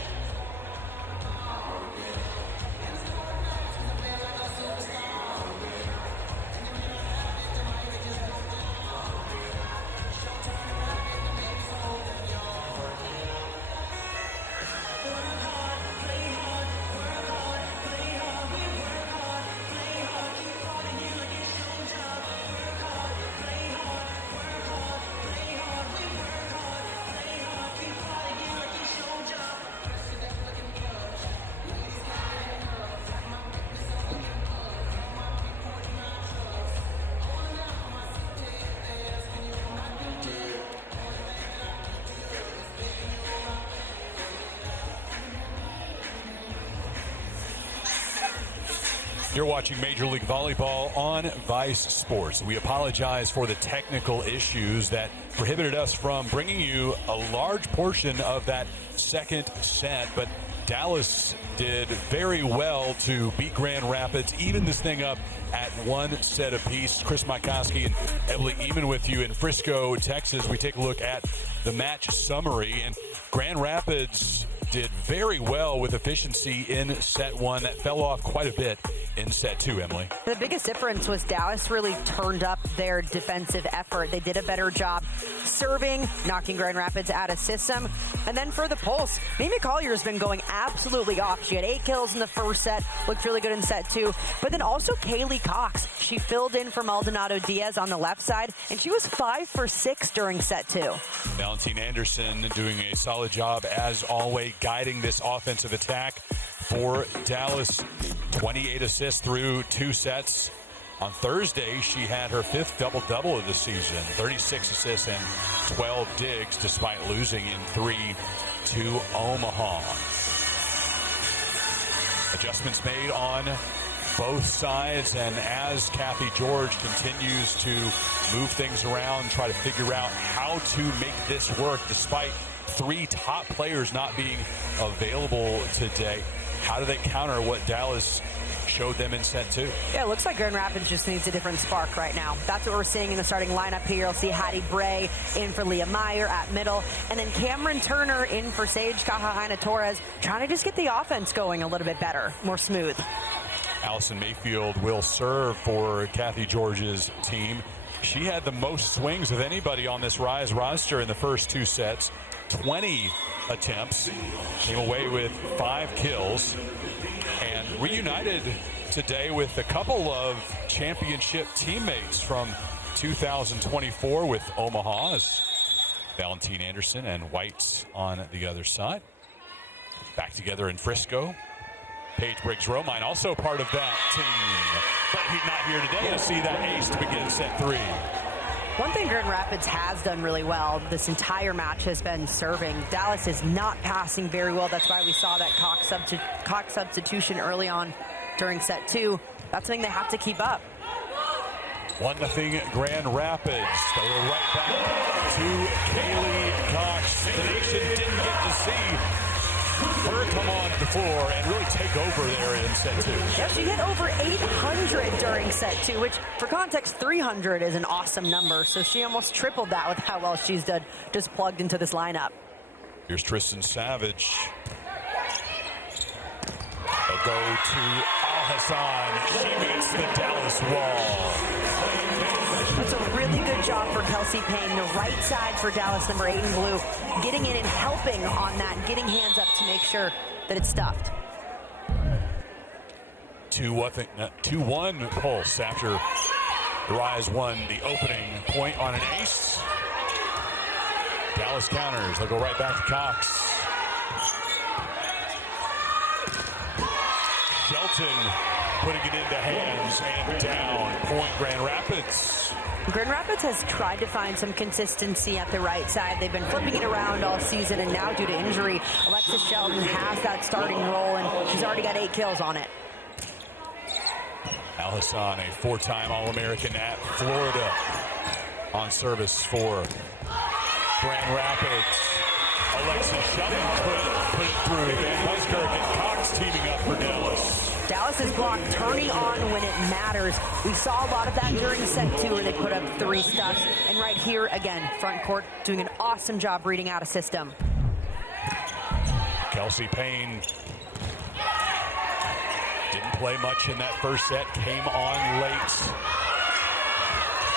You're watching Major League Volleyball on Vice Sports. We apologize for the technical issues that prohibited us from bringing you a large portion of that second set, but Dallas did very well to beat Grand Rapids, even this thing up at one set apiece. Chris Mykowski and Emily Eamon with you in Frisco, Texas. We take a look at the match summary, and Grand Rapids did very well with efficiency in set one. That fell off quite a bit in set two, Emily. The biggest difference was Dallas really turned up their defensive effort. They did a better job serving, knocking Grand Rapids out of system. And then for the Pulse, Mimi Collier's been going absolutely off. She had 8 kills in the first set, looked really good in set two. But then also Kaylee Cox. She filled in for Maldonado Diaz on the left side, and she was 5 for 6 during set two. Valentine Anderson doing a solid job, as always, guiding this offensive attack for Dallas. 28 assists through 2 sets. On Thursday, she had her 5th double-double of the season, 36 assists and 12 digs, despite losing in 3 to Omaha. Adjustments made on both sides, and as Kathy George continues to move things around, try to figure out how to make this work, despite 3 top players not being available today. how do they counter what Dallas showed them in set 2? Yeah, it looks like Grand Rapids just needs a different spark right now. That's what we're seeing in the starting lineup here. You'll see Hattie Bray in for Leah Meyer at middle, and then Cameron Turner in for Sage Cajaina-Torres, trying to just get the offense going a little bit better, more smooth. Allison Mayfield will serve for Kathy George's team. She had the most swings of anybody on this Rise roster in the first 2 sets. 20 attempts, came away with 5 kills, and reunited today with a couple of championship teammates from 2024 with Omaha's Valentine Anderson and White on the other side. Back together in Frisco. Paige Briggs-Romine also part of that team, but he's not here today to see that ace to begin set 3. One thing Grand Rapids has done really well this entire match has been serving. Dallas is not passing very well. That's why we saw that Cox substitution early on during set 2. That's something they have to keep up. 1-0 Grand Rapids. They were right back to Kaylee Cox. The nation didn't get to see her come on the floor and really take over there in set 2. Yeah, she hit over 800 during set 2, which for context, 300 is an awesome number. So she almost tripled that with how well she's done, just plugged into this lineup. Here's Tristan Savage. They'll go to Al-Hassan. She meets the Dallas wall. That's a really good job for Kelsey Payne, the right side for Dallas, number 8 in blue, getting in and helping on that, getting hands up to make sure that it's stuffed. 2-1 pulse after the Rise won the opening point on an ace. Dallas counters. They'll go right back to Cox. Shelton putting it into hands and down. Point Grand Rapids. Grand Rapids has tried to find some consistency at the right side. They've been flipping it around all season, and now due to injury, Alexis Shelton has that starting role, and she's already got 8 kills on it. Al-Hassan, a 4-time All-American at Florida, on service for Grand Rapids. Alexis Shelton put it through. Van Buskirk and Cox teaming up for Dallas. Dallas's block turning on when it matters. We saw a lot of that during set 2 where they put up 3 stuffs. And right here, again, front court doing an awesome job reading out a system. Kelsey Payne didn't play much in that first set. Came on late.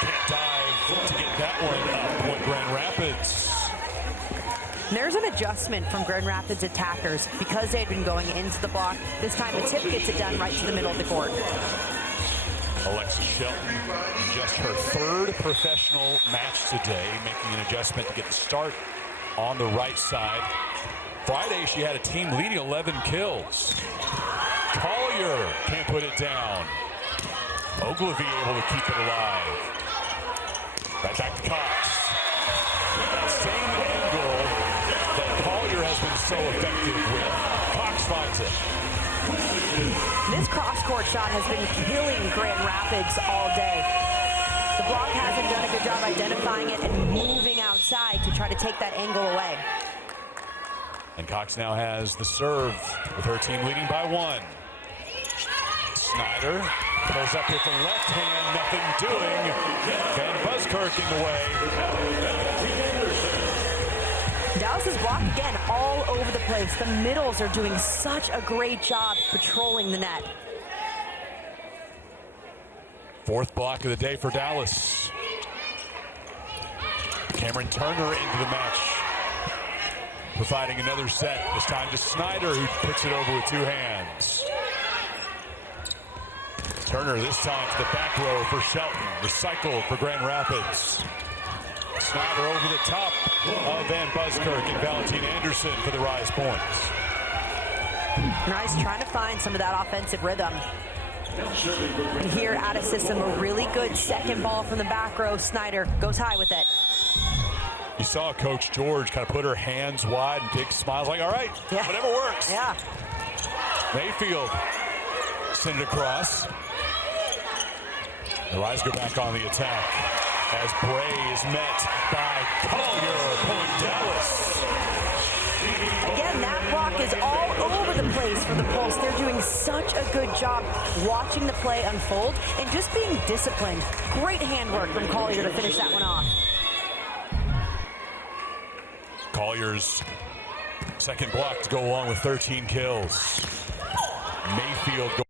Can't dive to get that one up. Point Grand Rapids. There's an adjustment from Grand Rapids attackers because they had been going into the block. This time the tip gets it done right to the middle of the court. Alexis Shelton, just her 3rd professional match today, making an adjustment to get the start on the right side. Friday, she had a team leading 11 kills. Collier can't put it down. Ogilvy able to keep it alive. Right back to Cox. That same angle that Collier has been so effective with. Cox finds it. This cross-court shot has been killing Grand Rapids all day. The block hasn't done a good job identifying it and moving outside to try to take that angle away. And Cox now has the serve with her team leading by 1. Snyder pulls up with the left hand, nothing doing. Van Buskirk in the way. Dallas's block, again, all over the place. The middles are doing such a great job patrolling the net. 4th block of the day for Dallas. Cameron Turner into the match, providing another set. This time to Snyder, who puts it over with 2 hands. Turner this time to the back row for Shelton. Recycle for Grand Rapids. Snyder over the top of Van Buskirk and Valentine Anderson for the Rise points. Nice, trying to find some of that offensive rhythm. And here out of system, a really good second ball from the back row. Snyder goes high with it. You saw Coach George kind of put her hands wide and big smiles, like, all right, whatever works. Yeah. Mayfield send it across. The Rise go back on the attack as Bray is met by Collier. Point Dallas. Again, that block is all over the place for the Pulse. They're doing such a good job watching the play unfold and just being disciplined. Great handwork from Collier to finish that one off. Collier's second block to go along with 13 kills. Mayfield go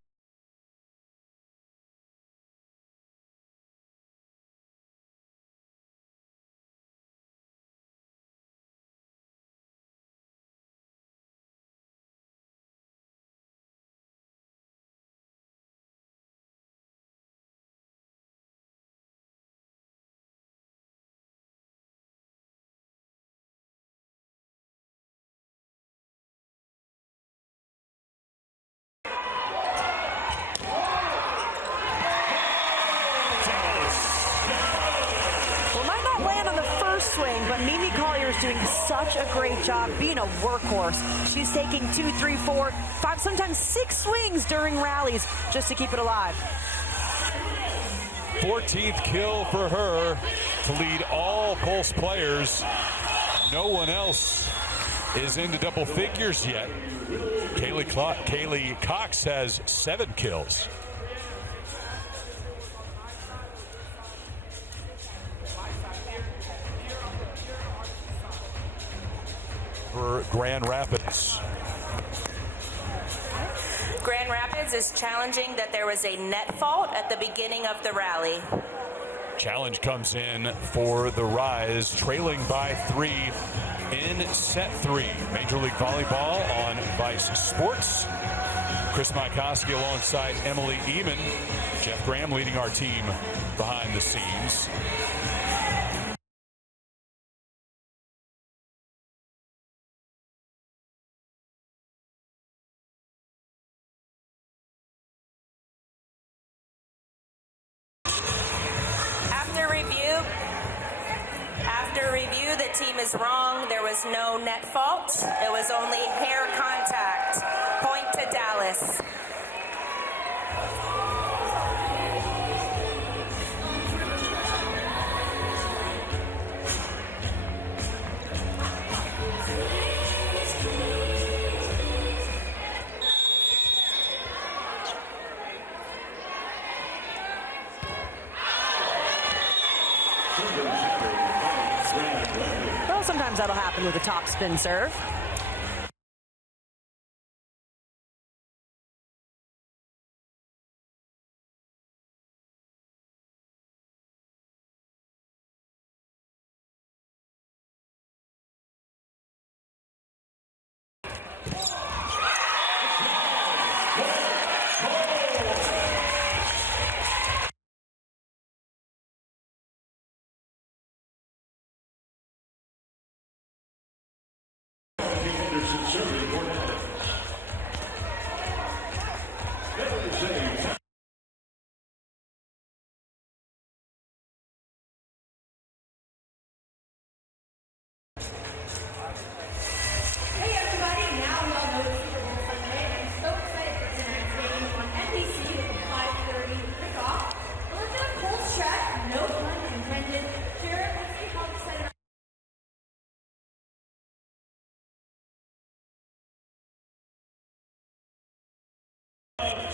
swing, but Mimi Collier is doing such a great job being a workhorse. She's taking 2, 3, 4, 5, sometimes 6 swings during rallies just to keep it alive. 14th kill for her to lead all Pulse players. No one else is into double figures yet. Kaylee Cox has 7 kills. For Grand Rapids. Grand Rapids is challenging that there was a net fault at the beginning of the rally. Challenge comes in for the Rise, trailing by 3 in set 3. Major League Volleyball on Vice Sports. Chris Mykoski alongside Emily Eamon. Jeff Graham leading our team behind the scenes. After review, the team is wrong. There was no net fault. It was only hair contact. Point to Dallas. Well, sometimes that'll happen with a top spin serve.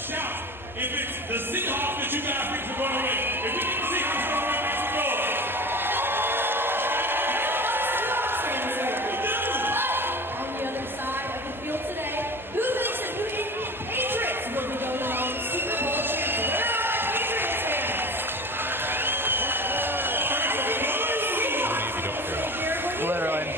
Shout if it's the Seahawks that you guys think are going to win. If we get the Seahawks going to win, make some noise. We do. On the other side of the field today, who thinks the New England Patriots will be going on the Super Bowl champs? Where are my Patriots fans? Literally.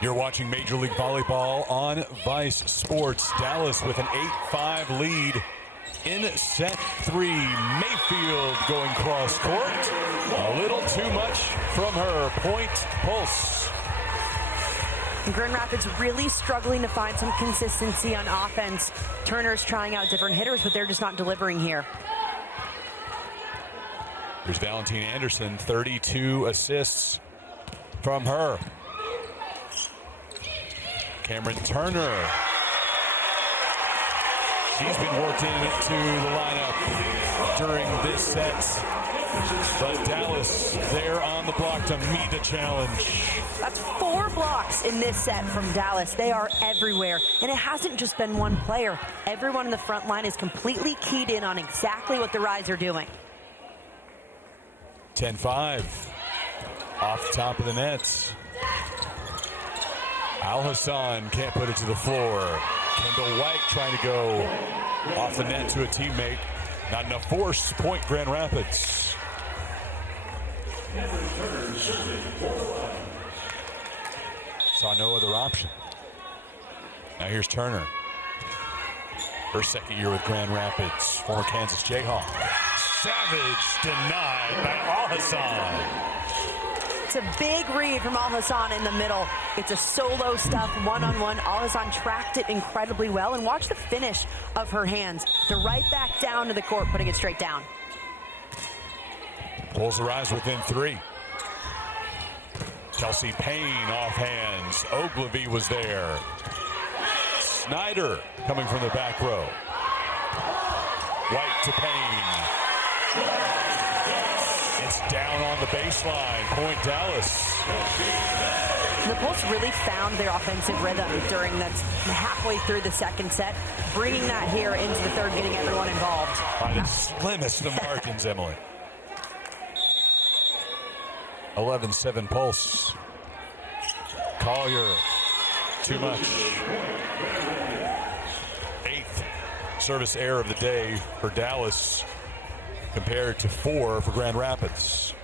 You're watching Major League Volleyball on Vice Sports. Dallas with an 8-5 lead in set 3. Mayfield going cross court. A little too much from her. Point Pulse. Grand Rapids really struggling to find some consistency on offense. Turner's trying out different hitters, but they're just not delivering here. Here's Valentine Anderson, 32 assists from her. Cameron Turner. She's been worked into the lineup during this set. But Dallas there on the block to meet the challenge. That's 4 blocks in this set from Dallas. They are everywhere. And it hasn't just been one player. Everyone in the front line is completely keyed in on exactly what the Rise are doing. 10-5 off the top of the net. Al Hassan can't put it to the floor. Kendall White trying to go off the net to a teammate. Not enough force. Point Grand Rapids. Saw no other option. Now here's Turner. Her second year with Grand Rapids. Former Kansas Jayhawk. Savage denied by Al Hassan. It's a big read from Al Hassan in the middle. It's a solo stuff, one-on-one. Al Hassan tracked it incredibly well. And watch the finish of her hands. They're right back down to the court, putting it straight down. Pulls the Rise within 3. Chelsea Payne off hands. Ogilvy was there. Snyder coming from the back row. White to Payne. It's down on the baseline. Point Dallas. The Pulse really found their offensive rhythm during that halfway through the second set, bringing that here into the third, getting everyone involved. By the slimmest of margins, Emily. 11-7 Pulse. Collier, too much. 8th service error of the day for Dallas, compared to 4 for Grand Rapids.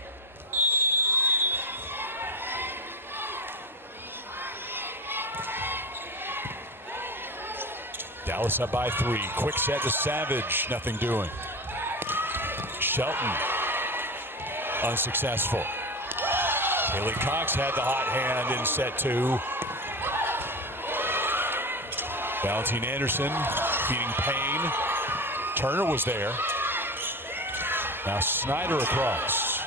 Dallas up by 3. Quick set to Savage. Nothing doing. Shelton. Unsuccessful. Haley Cox had the hot hand in set 2. Valentine Anderson feeding Payne. Turner was there. Now Snyder across.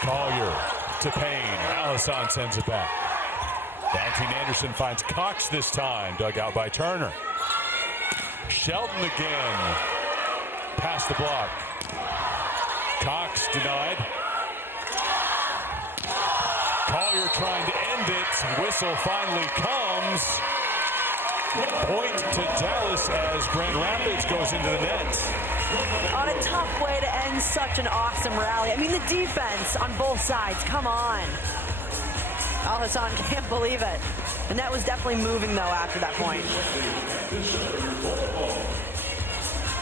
Collier to Payne. Al Hassan sends it back. Valentine Anderson finds Cox this time. Dug out by Turner. Shelton again. Past the block. Cox denied. Collier trying to end it. Whistle finally comes. Point to Dallas as Grand Rapids goes into the net. On a tough way to end such an awesome rally. I mean, the defense on both sides. Come on. Al Hassan can't believe it. And that was definitely moving, though, after that point.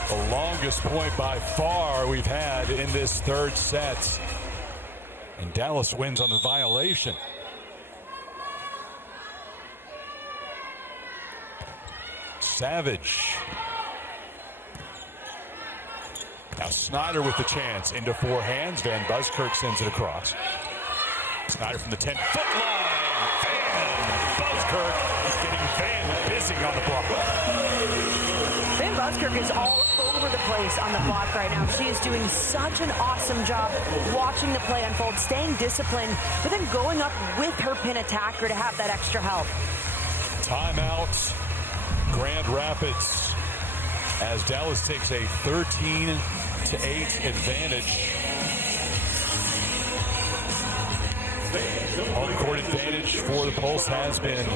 The longest point by far we've had in this third set. And Dallas wins on the violation. Savage. Now Snyder with the chance into 4 hands. Van Buskirk sends it across. Snyder from the 10-foot line. Van Buskirk is getting Van busy on the block. Van Buskirk is all over the place on the block right now. She is doing such an awesome job watching the play unfold, staying disciplined, but then going up with her pin attacker to have that extra help. Timeout. Grand Rapids as Dallas takes a 13-8 advantage. On-court advantage for the Pulse has been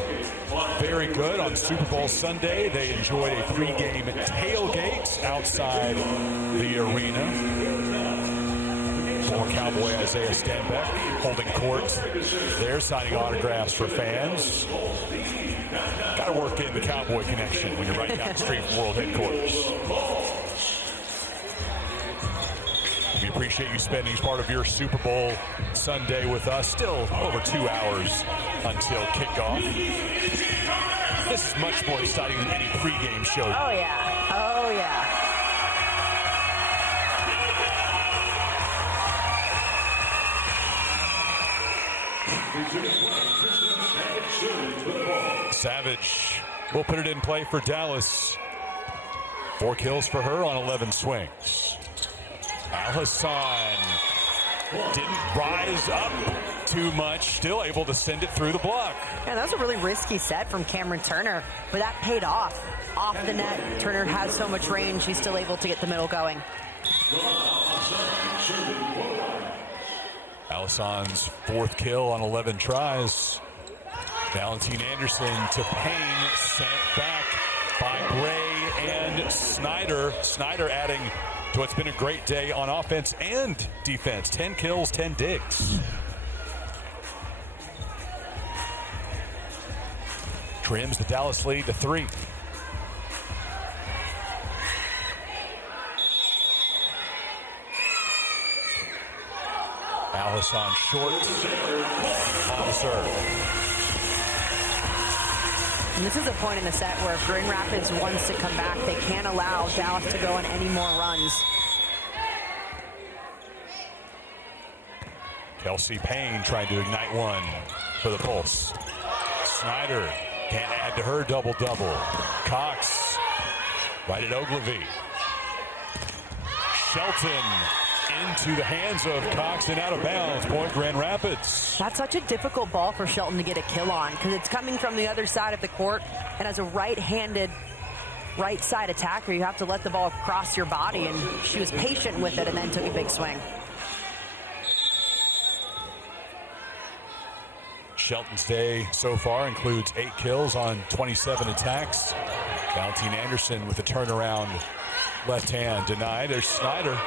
very good. On Super Bowl Sunday, they enjoyed a pregame tailgate outside the arena. Former Cowboy Isaiah Stanbeck holding court there, signing autographs for fans. Got to work in the Cowboy connection when you're right down the street from World Headquarters. We appreciate you spending part of your Super Bowl Sunday with us. Still over 2 hours until kickoff. This is much more exciting than any pregame show. Oh, yeah. Oh, yeah. Savage will put it in play for Dallas. 4 kills for her on 11 swings. Allison didn't rise up too much, still able to send it through the block. Yeah, that was a really risky set from Cameron Turner, but that paid off. Off the net, Turner has so much range, she's still able to get the middle going. Allison's 4th kill on 11 tries. Valentine Anderson to Payne, sent back by Gray and Snyder. Snyder adding to what's been a great day on offense and defense. 10 kills, 10 digs. Trims the Dallas lead to 3. Allison short on the serve. And this is a point in the set where if Grand Rapids wants to come back, they can't allow Dallas to go on any more runs. Kelsey Payne trying to ignite one for the Pulse. Snyder can't add to her double-double. Cox right at Ogilvy. Shelton into the hands of Cox and out of bounds. Point Grand Rapids. That's such a difficult ball for Shelton to get a kill on because it's coming from the other side of the court, and as a right-handed right side attacker, you have to let the ball cross your body, and she was patient with it and then took a big swing. Shelton's day so far includes 8 kills on 27 attacks. Valentine Anderson with a turnaround left hand denied. There's Snyder.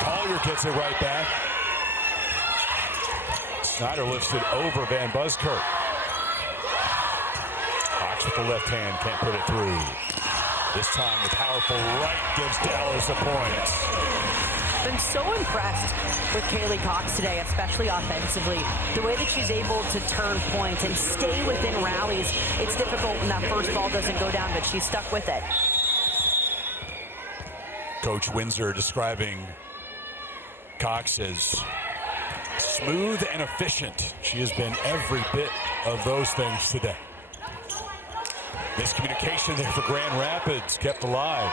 Collier gets it right back. Snyder lifts it over Van Buskirk. Cox with the left hand, can't put it through. This time the powerful right gives Dallas a point. Been so impressed with Kaylee Cox today, especially offensively. The way that she's able to turn points and stay within rallies. It's difficult when that first ball doesn't go down, but she's stuck with it. Coach Windsor describing Cox as smooth and efficient. She has been every bit of those things today. Miscommunication there for Grand Rapids, kept alive.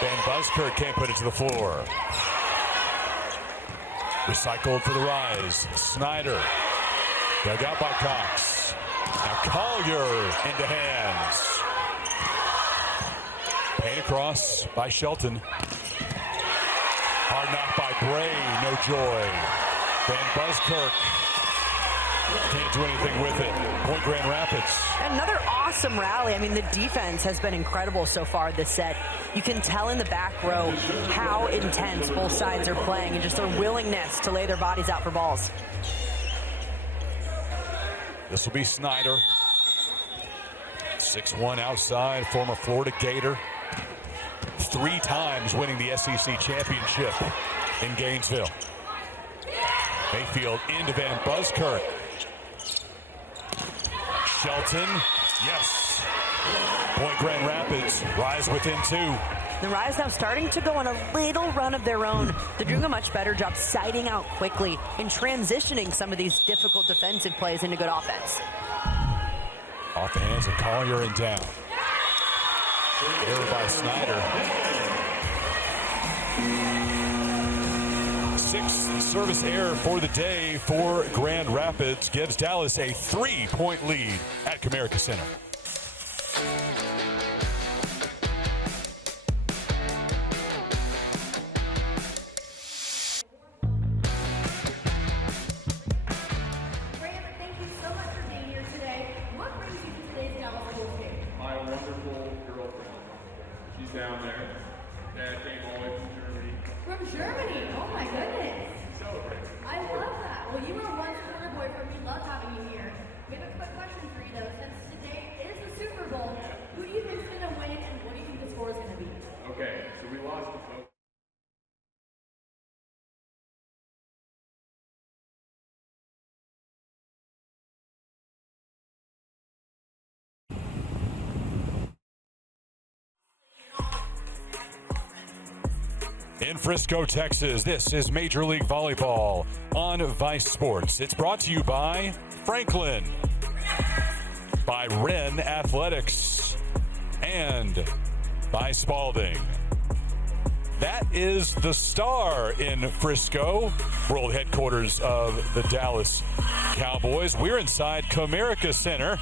Van Buskirk can't put it to the floor. Recycled for the Rise. Snyder dug out by Cox. Now Collier into hands. Payne across by Shelton. Hard knock by Bray, no joy. Van Buskirk can't do anything with it. Point Grand Rapids. Another awesome rally. I mean, the defense has been incredible so far this set. You can tell in the back row how intense both sides are playing and just their willingness to lay their bodies out for balls. This will be Snyder. 6'1" outside, former Florida Gator. 3 times winning the SEC championship in Gainesville. Mayfield into Van Buskirk. Shelton, yes. Point Grand Rapids, Rise within 2. The Rise now starting to go on a little run of their own. They're doing a much better job siding out quickly and transitioning some of these difficult defensive plays into good offense. Off the hands of Collier and down. Error by Snyder. 6th service error for the day for Grand Rapids gives Dallas a 3-point lead at Comerica Center. Brandon, thank you so much for being here today. What brings you to today's Dallas Bulls game? My wonderful girlfriend. She's down there. Dad came all the way from Germany. From Germany. Oh my goodness. Celebrate. I love that. Well, you were once quarter boy for me. Love having you here. We have a quick question for you though. Since today is In Frisco, Texas, this is Major League Volleyball on Vice Sports. It's brought to you by Franklin, by Wren Athletics, and by Spalding. That is the Star in Frisco, world headquarters of the Dallas Cowboys. We're inside Comerica Center,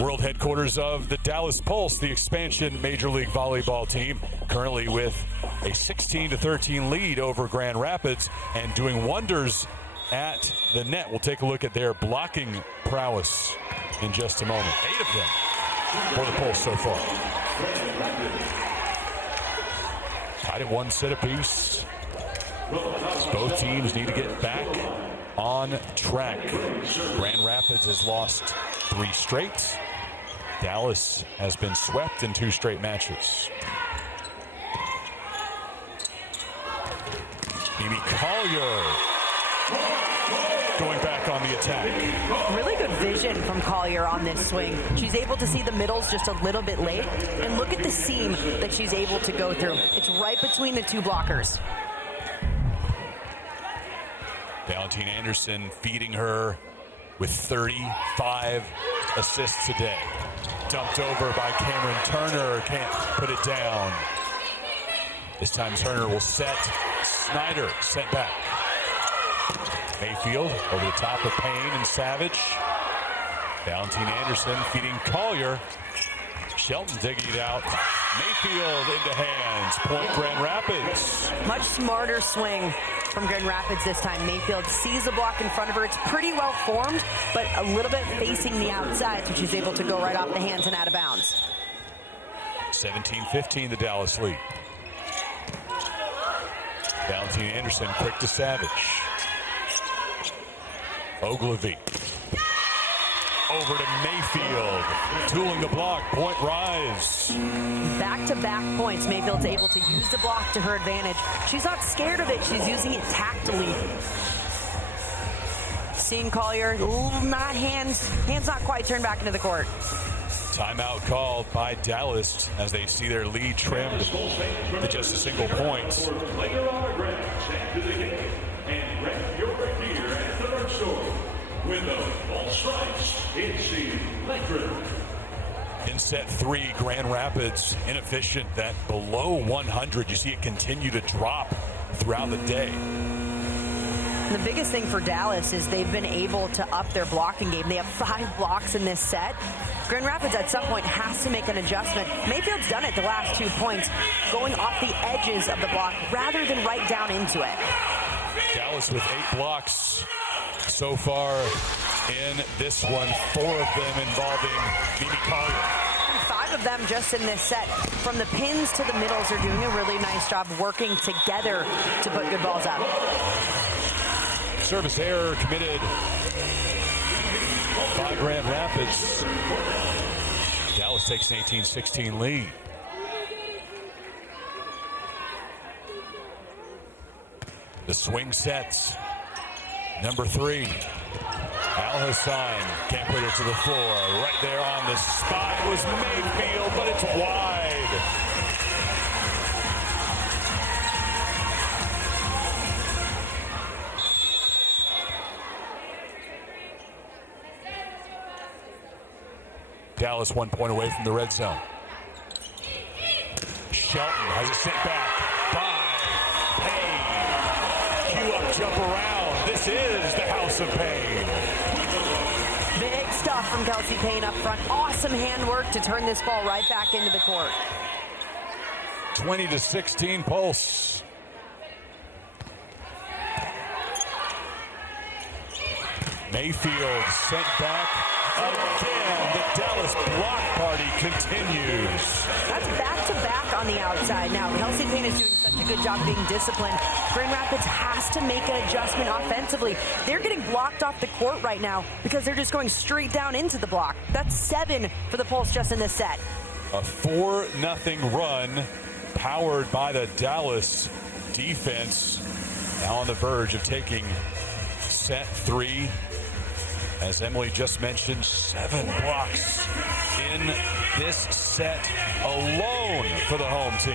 world headquarters of the Dallas Pulse, the expansion Major League Volleyball team, currently with a 16-13 lead over Grand Rapids and doing wonders at the net. We'll take a look at their blocking prowess in just a moment. 8 of them for the Pulse so far. Tied at 1 set apiece. Both teams need to get back on track. Grand Rapids has lost 3 straight. Dallas has been swept in 2 straight matches. Mimi Collier going back on the attack. Really good vision from Collier on this swing. She's able to see the middles just a little bit late. And look at the seam that she's able to go through. It's right between the 2 blockers. Valentine Anderson feeding her with 35 assists today. Dumped over by Cameron Turner. Can't put it down. This time Turner will set. Snyder sent back. Mayfield over the top of Payne and Savage. Valentine Anderson feeding Collier. Shelton digging it out. Mayfield into hands. Point Grand Rapids. Much smarter swing from Grand Rapids this time. Mayfield sees the block in front of her. It's pretty well formed, but a little bit facing the outside, so she's able to go right off the hands and out of bounds. 17-15, the Dallas lead. Valentine Anderson quick to Savage. Ogilvy. Over to Mayfield. Tooling the block. Point Rise. Back-to-back points. Mayfield's able to use the block to her advantage. She's not scared of it. She's using it tactily. Seeing Collier, not hands not quite turned back into the court. Timeout called by Dallas as they see their lead trimmed to just a single point. Player autographs after the game and grab your gear at the merch store. With the All Stripes, it's the Electric. In set 3, Grand Rapids inefficient, that below 100. You see it continue to drop throughout the day. The biggest thing for Dallas is they've been able to up their blocking game. They have 5 blocks in this set. Grand Rapids at some point has to make an adjustment. Mayfield's done it the last 2 points, going off the edges of the block rather than right down into it. Dallas with 8 blocks so far in this one, 4 of them involving Mimi Collier. 5 of them just in this set. From the pins to the middles, are doing a really nice job working together to put good balls up. Service error committed by Grand Rapids. Dallas takes an 18-16 lead. The swing sets. Number 3. Al Hassan can't put it to the floor. Right there on the spot was Mayfield, but it's wide. Dallas 1 point away from the red zone. Shelton has it sent back by Payne. Cue up, jump around. This is the House of Payne. Big stuff from Kelsey Payne up front. Awesome handwork to turn this ball right back into the court. 20-16 Pulse. Mayfield sent back again. The Dallas block party continues. That's back-to-back on the outside. Now, Kelsey Payne is doing such a good job being disciplined. Grand Rapids has to make an adjustment offensively. They're getting blocked off the court right now because they're just going straight down into the block. That's 7 for the Pulse just in this set. A 4-0 run powered by the Dallas defense. Now on the verge of taking set 3. As Emily just mentioned, 7 blocks in this set alone for the home team.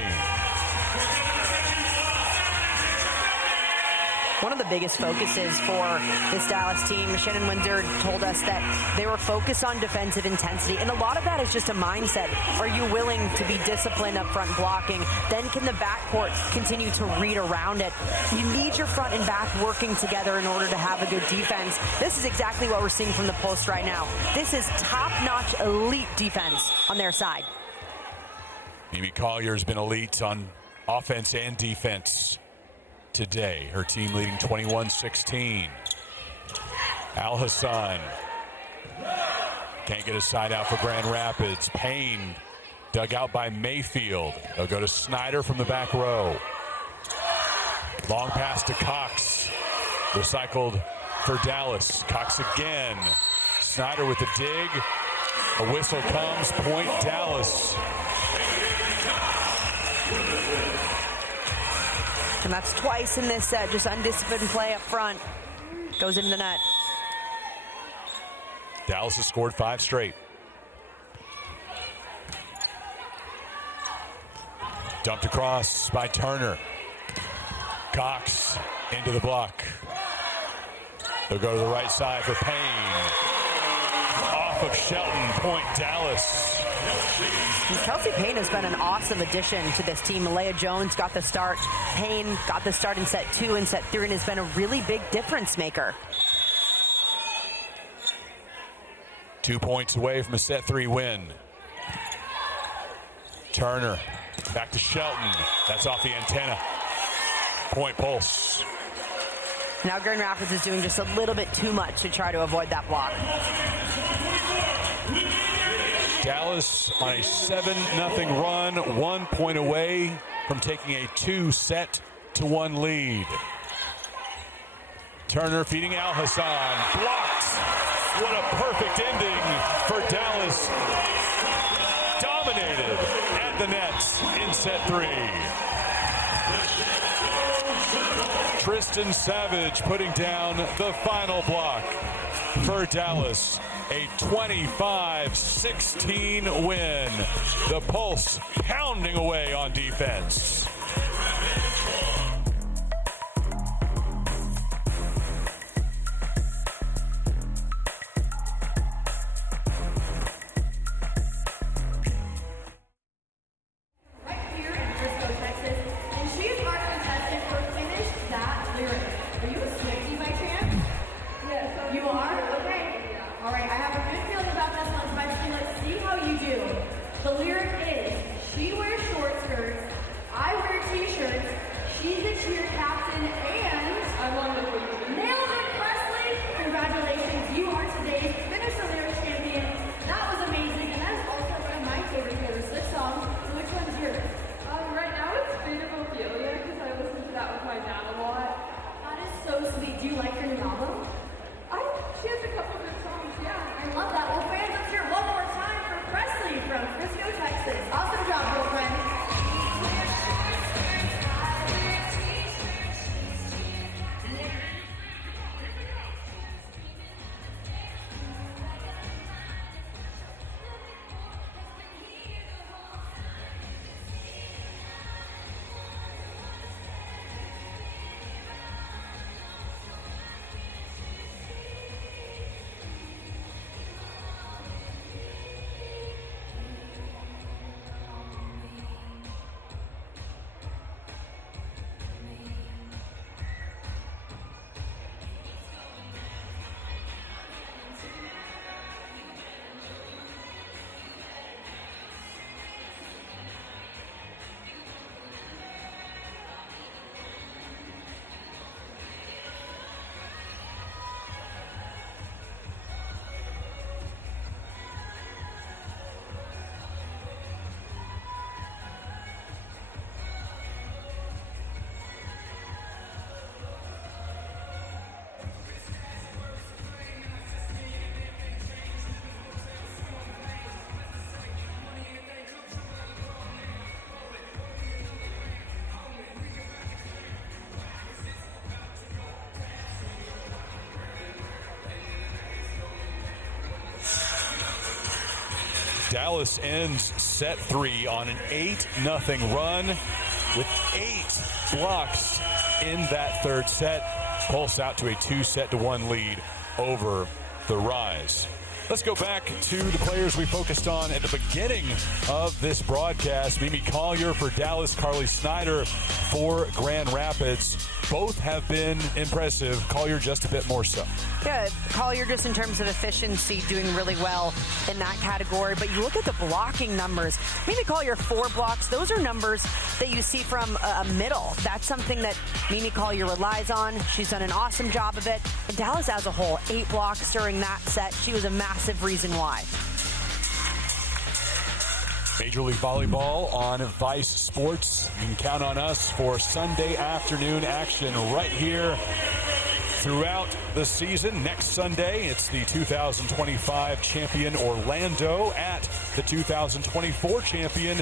one of the biggest focuses for this Dallas team. Shannon Windsor told us that they were focused on defensive intensity, and a lot of that is just a mindset. Are you willing to be disciplined up front blocking? Then can the backcourt continue to read around it? You need your front and back working together in order to have a good defense. This is exactly what we're seeing from the Pulse right now. This is top-notch elite defense on their side. Mimi Collier's been elite on offense and defense today. Her team leading 21-16. Al Hassan can't get a side out for Grand Rapids. Payne dug out by Mayfield. They'll go to Snyder from the back row. Long pass to Cox. Recycled for Dallas. Cox again. Snyder with the dig. A whistle comes. Point Dallas. And that's twice in this set. Just undisciplined play up front. Goes into the net. Dallas has scored 5 straight. Dumped across by Turner. Cox into the block. They'll go to the right side for Payne. Off of Shelton, point Dallas. Kelsey Payne has been an awesome addition to this team. Malaya Jones got the start. Payne got the start in set 2 and set 3 and has been a really big difference maker. 2 points away from a set 3 win. Turner back to Shelton. That's off the antenna. Point Pulse. Now Grand Rapids is doing just a little bit too much to try to avoid that block. Dallas on a 7-0 run, 1 point away from taking a 2-1 lead. Turner feeding Al Hassan. Blocked. What a perfect ending for Dallas. Dominated at the nets in set 3. Tristan Savage putting down the final block for Dallas. A 25-16 win. The Pulse pounding away on defense. Dallas ends set 3 on an 8-0 run with 8 blocks in that third set. pulse out to a 2-1 lead over the Rise. Let's go back to the players we focused on at the beginning of this broadcast. Mimi Collier for Dallas, Carly Snyder for Grand Rapids. Both have been impressive. Collier just a bit more so. Yeah, Collier just in terms of efficiency doing really well in that category. But you look at the blocking numbers. Mimi Collier 4 blocks. Those are numbers that you see from a middle. That's something that Mimi Collier relies on. She's done an awesome job of it. And Dallas as a whole, 8 blocks during that set. She was a massive reason why. Major League Volleyball on Vice Sports. You can count on us for Sunday afternoon action right here throughout the season. Next Sunday, it's the 2025 champion Orlando at the 2024 champion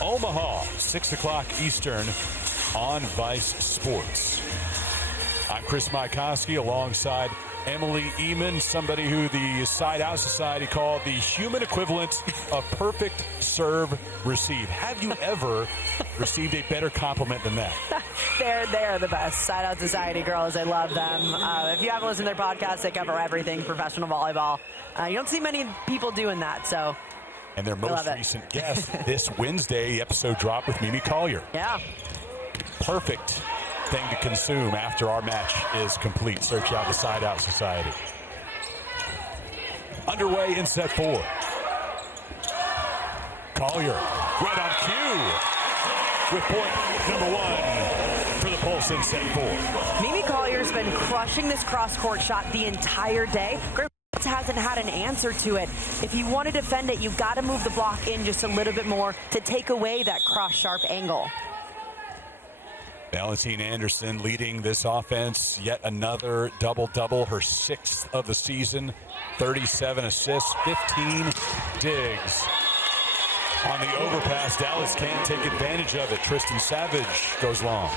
Omaha, 6 o'clock Eastern on Vice Sports. I'm Chris Maikowski alongside Emily Eamon, somebody who the Side Out Society called the human equivalent of perfect serve receive. Have you ever received a better compliment than that? They're the best. Side Out Society girls, I love them. If you haven't listened to their podcast, they cover everything professional volleyball. You don't see many people doing that, so. And their most recent guest this Wednesday, the episode dropped with Mimi Collier. Yeah. Perfect thing to consume after our match is complete. Search out the Side Out Society. Underway in set 4. Collier right on cue with point number 1 for the Pulse in set 4. Mimi Collier's been crushing this cross-court shot the entire day. Hasn't had an answer to it. If you want to defend it, you've got to move the block in just a little bit more to take away that cross-sharp angle. Valentine Anderson leading this offense. Yet another double-double, her 6th of the season. 37 assists, 15 digs. On the overpass, Dallas can't take advantage of it. Tristan Savage goes long.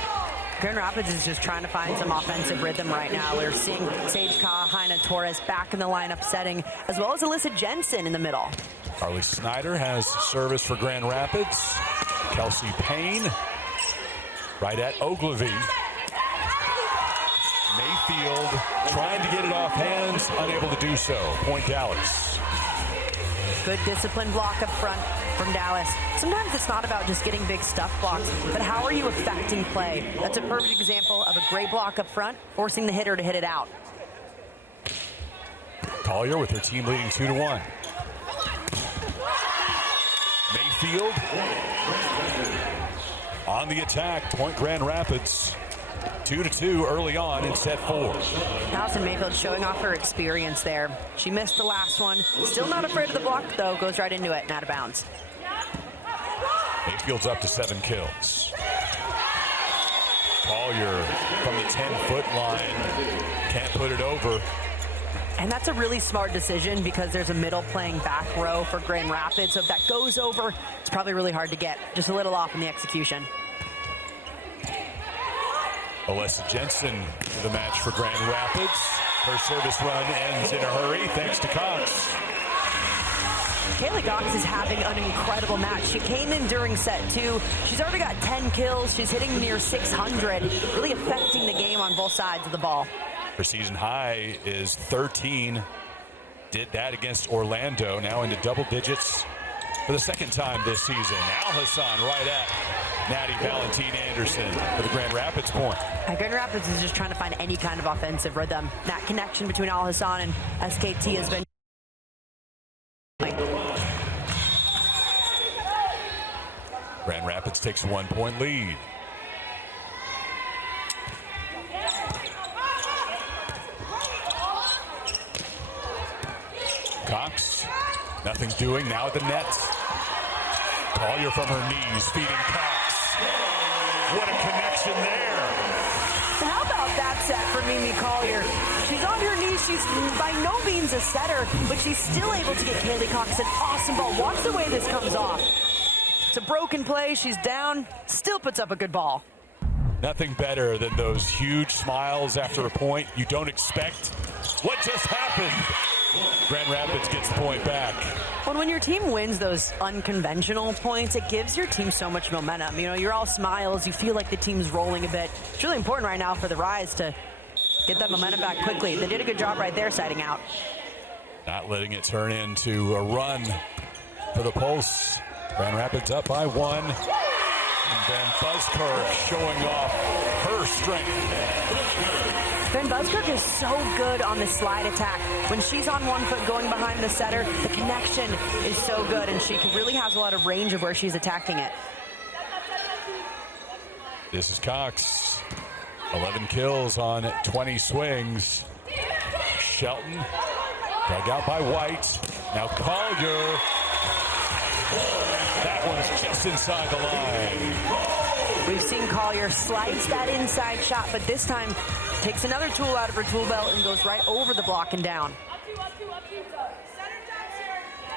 Grand Rapids is just trying to find some offensive rhythm right now. We're seeing Sage Ka, Heina Torres back in the lineup setting, as well as Alyssa Jensen in the middle. Carly Snyder has service for Grand Rapids. Kelsey Payne right at Ogilvy. Mayfield trying to get it off hands, unable to do so. Point Dallas. Good disciplined block up front from Dallas. Sometimes it's not about just getting big stuff blocks, but how are you affecting play? That's a perfect example of a great block up front, forcing the hitter to hit it out. Collier with her team leading 2-1. Mayfield on the attack. Point Grand Rapids. 2-2 early on in set 4. Allison Mayfield showing off her experience there. She missed the last one. Still not afraid of the block, though. Goes right into it and out of bounds. Mayfield's up to 7 kills. Collier from the 10-foot line. Can't put it over. And that's a really smart decision because there's a middle playing back row for Grand Rapids. So if that goes over, it's probably really hard to get. Just a little off in the execution. Alyssa Jensen to the match for Grand Rapids. Her service run ends in a hurry thanks to Cox. Kaylee Cox is having an incredible match. She came in during set 2. She's already got 10 kills. She's hitting near 600, really affecting the game on both sides of the ball. Her season high is 13. Did that against Orlando, now into double digits for the second time this season. Al Hassan right at Natty Valentine Anderson for the Grand Rapids point. Grand Rapids is just trying to find any kind of offensive rhythm. That connection between Al Hassan and SKT has been... Grand Rapids takes a 1-point lead. Cox, nothing's doing now at the net. Collier from her knees, feeding Cox. What a connection there. How about that set for Mimi Collier? She's on her knees. She's by no means a setter, but she's still able to get Kaylee Cox an awesome ball. Watch the way this comes off. It's a broken play. She's down. Still puts up a good ball. Nothing better than those huge smiles after a point you don't expect. What just happened? Grand Rapids gets the point back. Well, when your team wins those unconventional points, it gives your team so much momentum. You know, you're all smiles. You feel like the team's rolling a bit. It's really important right now for the Rise to get that momentum back quickly. They did a good job right there siding out. Not letting it turn into a run for the Pulse. Grand Rapids up by 1. And Ben Buskirk showing off her strength. Ben Buskirk is so good on the slide attack. When she's on one foot going behind the setter, the connection is so good, and she really has a lot of range of where she's attacking it. This is Cox. 11 kills on 20 swings. Shelton dug out by White. Now Collier. That one's just inside the line. We've seen Collier slice that inside shot, but this time takes another tool out of her tool belt and goes right over the block and down.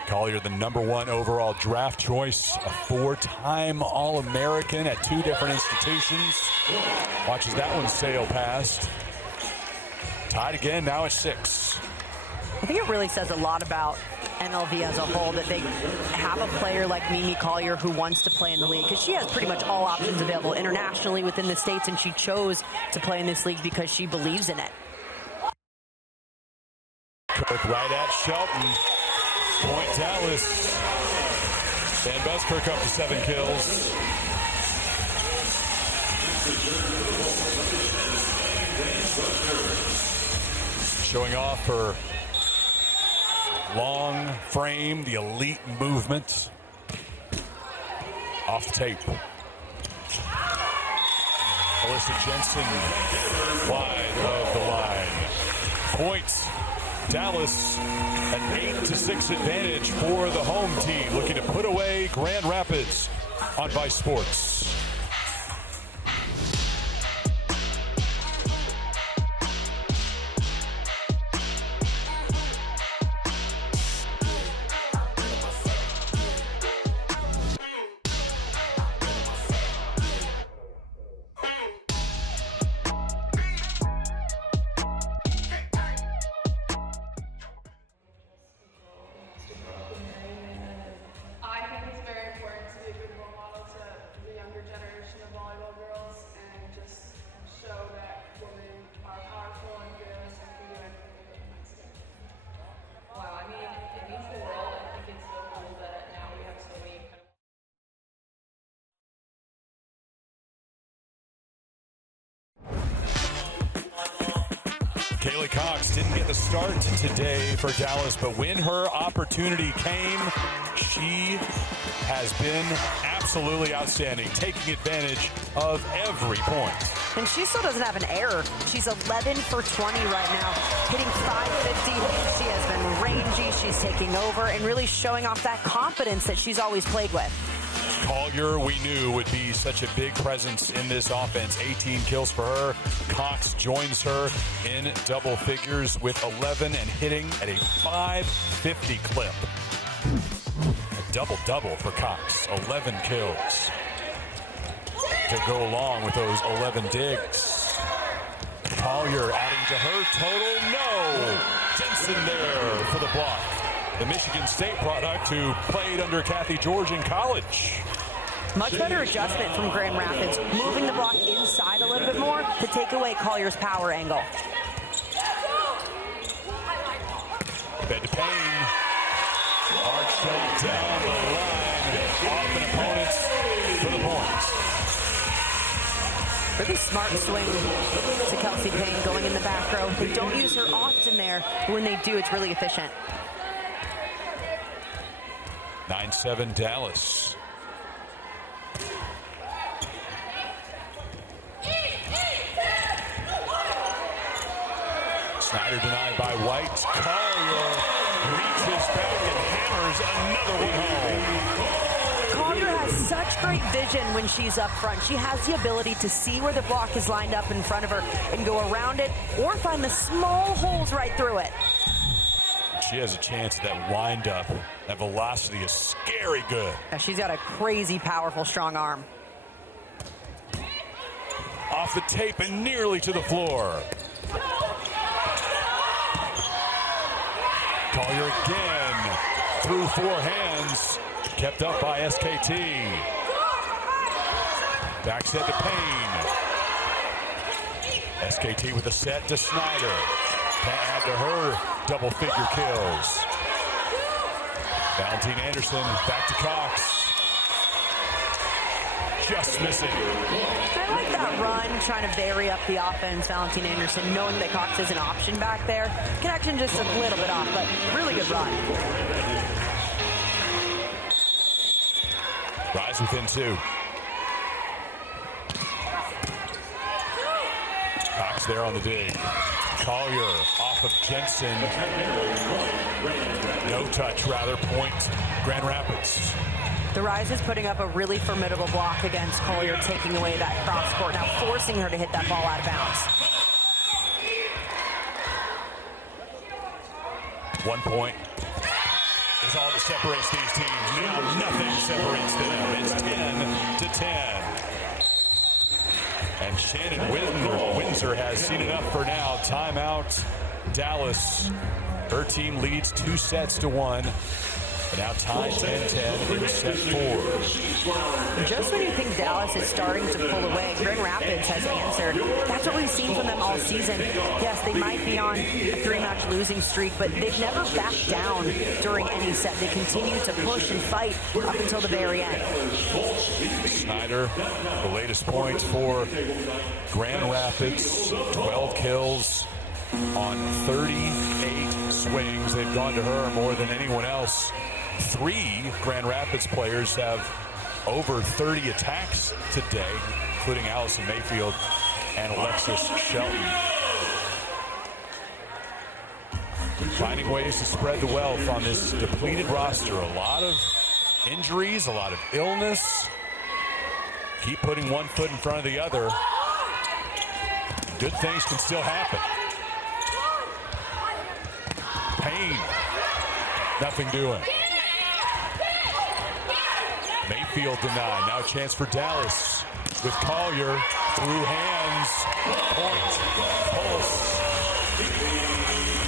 Collier, the #1 overall draft choice, a 4-time All-American at 2 different institutions. Watches that one sail past. Tied again, now at 6. I think it really says a lot about MLV as a whole that they have a player like Mimi Collier who wants to play in the league, because she has pretty much all options available internationally within the States, and she chose to play in this league because she believes in it. Kirk right at Shelton. Point Dallas. Van Buskirk up to 7 kills. Showing off her long frame, the elite movement. Off the tape. Alyssa Jensen wide of the line. Points. Dallas, an 8-6 advantage for the home team, looking to put away Grand Rapids on Vice Sports. I think it's very important to be a good role model to the younger generation of volleyball girls and just show that women are powerful and fearless and can do anything they put their minds to. Wow, I mean, it means the world. I think it's so cool that now we have so many incredible. Kaylee Cox didn't get the start today for Dallas, but when her opportunity came, she has been absolutely outstanding, taking advantage of every point. And she still doesn't have an error. She's 11 for 20 right now, hitting .550. She has been rangy. She's taking over and really showing off that confidence that she's always played with. Collier, we knew, would be such a big presence in this offense. 18 kills for her. Cox joins her in double figures with 11 and hitting at a .550 clip. A double-double for Cox. 11 kills to go along with those 11 digs. Collier adding to her total. No! Jensen there for the block. The Michigan State product who played under Kathy George in college. Much better adjustment from Grand Rapids, moving the block inside a little bit more to take away Collier's power angle. Fed to Payne. Hard shot down the line. Off an opponent's for the points. Really smart swing to Kelsey Payne going in the back row. They don't use her often there, but when they do, it's really efficient. 9-7 Dallas. Snyder denied by White. Collier reaches back and hammers another one home. Collier has such great vision when she's up front. She has the ability to see where the block is lined up in front of her and go around it or find the small holes right through it. She has a chance at that wind up. That velocity is scary good. Yeah, she's got a crazy, powerful, strong arm. Off the tape and nearly to the floor. Collier again through 4 hands. Kept up by SKT. Back set to Payne. SKT with a set to Snyder. Can't add to her double-figure kills. Valentine Anderson back to Cox. Just missing. I like that run, trying to vary up the offense. Valentine Anderson, knowing that Cox is an option back there. Connection just a little bit off, but really good run. Rise within 2. Cox there on the dig. Collier off of Jensen. No touch, rather, point Grand Rapids. The Rise is putting up a really formidable block against Collier, taking away that cross court, now forcing her to hit that ball out of bounds. 1 point is all that separates these teams. Now nothing separates them. It's 10-10. And Shannon Windsor has seen enough for now. Timeout, Dallas. Her team leads 2-1. And now tied 10-10 in set 4. Just when you think Dallas is starting to pull away, Grand Rapids has answered. That's what we've seen from them all season. Yes, they might be on a 3-match losing streak, but they've never backed down during any set. They continue to push and fight up until the very end. Snyder, the latest points for Grand Rapids, 12 kills on 38 swings. They've gone to her more than anyone else. 3 Grand Rapids players have over 30 attacks today, including Allison Mayfield and Alexis Shelton. Finding ways to spread the wealth on this depleted roster. A lot of injuries, a lot of illness. Keep putting one foot in front of the other. Good things can still happen. Payne, nothing doing. Mayfield denied. Now a chance for Dallas with Collier through hands. Point. Pulse.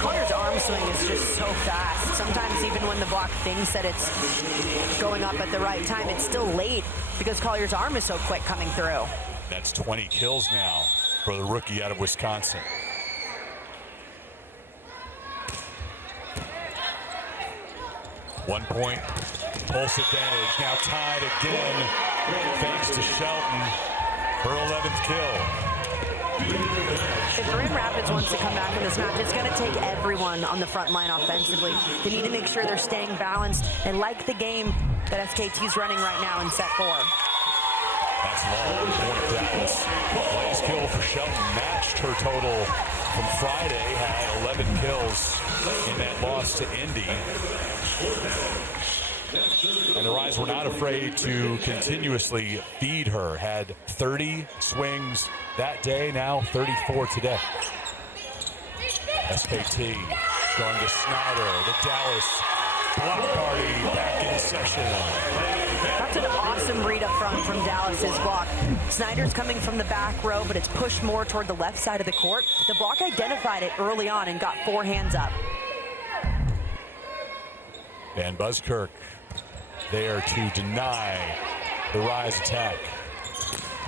Collier's arm swing is just so fast. Sometimes even when the block thinks that it's going up at the right time, it's still late because Collier's arm is so quick coming through. That's 20 kills now for the rookie out of Wisconsin. One point, pulse advantage. Now tied again, thanks to Shelton. Her 11th kill. If Grand Rapids wants to come back in this match, it's going to take everyone on the front line offensively. They need to make sure they're staying balanced and like the game that SKT's running right now in set 4. That's long for Dallas. Last kill for Shelton matched her total from Friday, had 11 kills in that loss to Indy. And the Rise were not afraid to continuously feed her. Had 30 swings that day, now 34 today. SKT going to Snyder. The Dallas block party back in session. That's an awesome read up front from Dallas's block. Snyder's coming from the back row, but it's pushed more toward the left side of the court. The block identified it early on and got 4 hands up. Van Buskirk there to deny the Rise attack.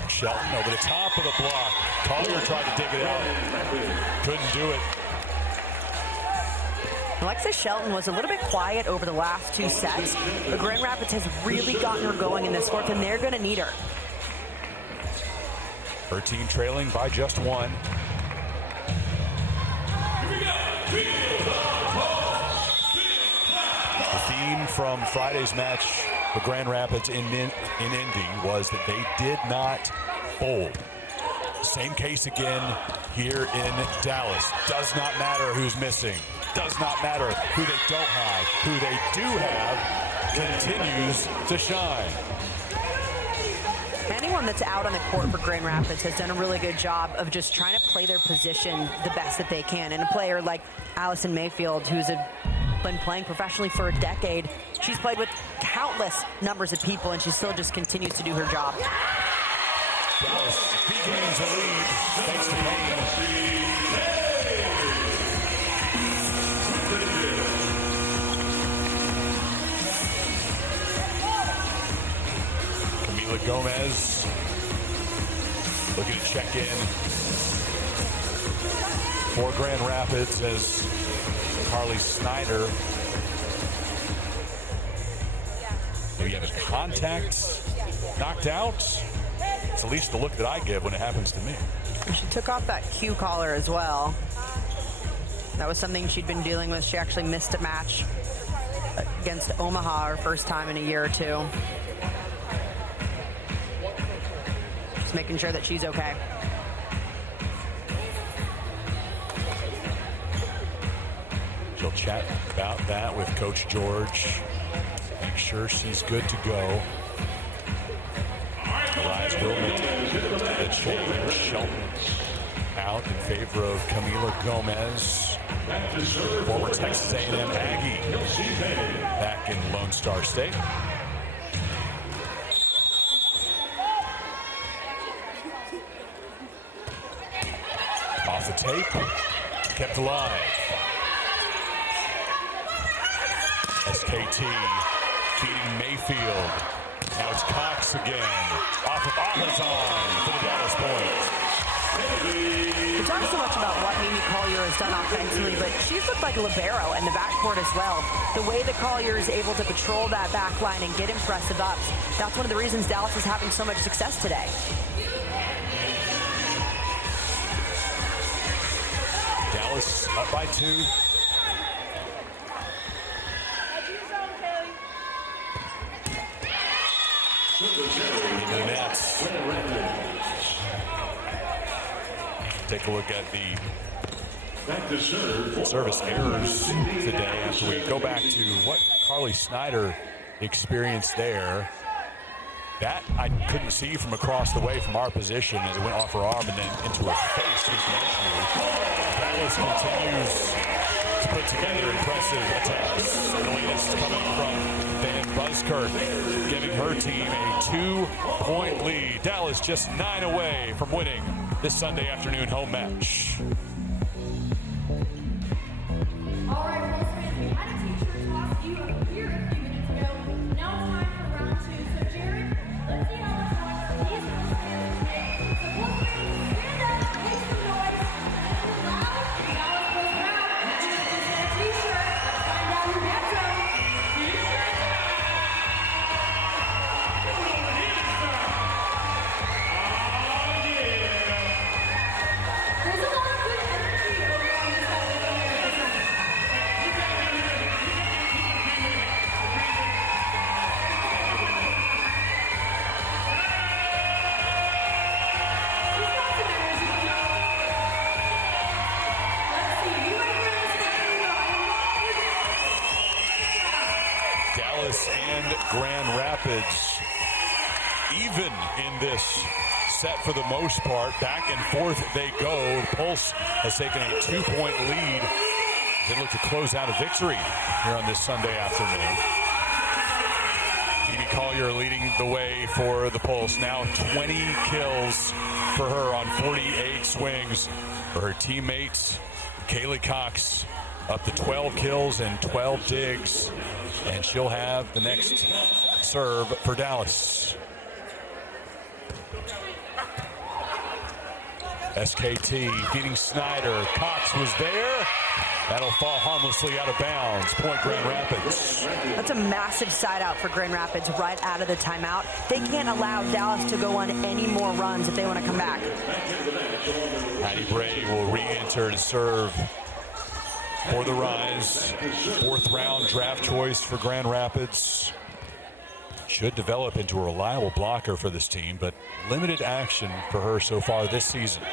Shelton over the top of the block. Collier tried to dig it out. Couldn't do it. Alexis Shelton was a little bit quiet over the last 2 sets, but Grand Rapids has really gotten her going in this fourth, and they're going to need her. Her team trailing by just 1. The theme from Friday's match for Grand Rapids in Indy was that they did not fold. Same case again here in Dallas. Does not matter who's missing. Does not matter who they don't have. Who they do have continues to shine. Anyone that's out on the court for Grand Rapids has done a really good job of just trying to play their position the best that they can. And a player like Allison Mayfield, who's been playing professionally for a decade, she's played with countless numbers of people, and she still just continues to do her job. Dallas regains a lead thanks to Payne. Camila Gomez looking to check in. for Grand Rapids as Carly Snyder maybe having contact, knocked out. It's at least the look that I give when it happens to me. She took off that cue collar as well. That was something she'd been dealing with. She actually missed a match against Omaha her first time in a year or two. Just making sure that she's okay. She'll chat about that with Coach George. Make sure she's good to go. Elias will maintain that Shelton out in favor of Camila Gomez, former Texas A&M Aggie, back in Lone Star State. Off the tape, kept alive. SKT feeding Mayfield. Now it's Cox again. Off of Ahazan for the Dallas Points. We talk so much about what Mimi Collier has done offensively, but she's looked like a libero in the backcourt as well. The way that Collier is able to patrol that back line and get impressive ups, that's one of the reasons Dallas is having so much success today. Dallas up by 2. In the nets. Take a look at the service errors today after we go back to what Carly Snyder experienced there. That I couldn't see from across the way from our position as it went off her arm and then into her face was the issue. Dallas continues to put together impressive attacks. The latest coming from Van Buskirk, giving her team a 2-point lead. Dallas just 9 away from winning this Sunday afternoon home match. All right, Bulls fans, we had a teacher toss you a beer a few minutes ago. Now it's time for round 2. So, Jared, let's see how much noise these Bulls fans can make. So, Bulls fans, stand up, make some noise, and if you're loud, Dallas Bulls round. Just get a t-shirt. Let's find out who gets them. T-shirt time! There's a lot of good energy over on this side of the campus. Dallas and Grand Rapids even in this set for the most part. Back and forth they go. The Pulse has taken a 2-point lead. They look to close out a victory here on this Sunday afternoon. Mimi Collier leading the way for the Pulse. Now 20 kills for her on 48 swings. For her teammates, Kaylee Cox up to 12 kills and 12 digs. And she'll have the next serve for Dallas. SKT feeding Snyder. Cox was there. That'll fall harmlessly out of bounds. Point Grand Rapids. That's a massive side out for Grand Rapids right out of the timeout. They can't allow Dallas to go on any more runs if they want to come back. Patty Bray will re-enter to serve for the Rise. 4th round draft choice for Grand Rapids. Should develop into a reliable blocker for this team, but limited action for her so far this season.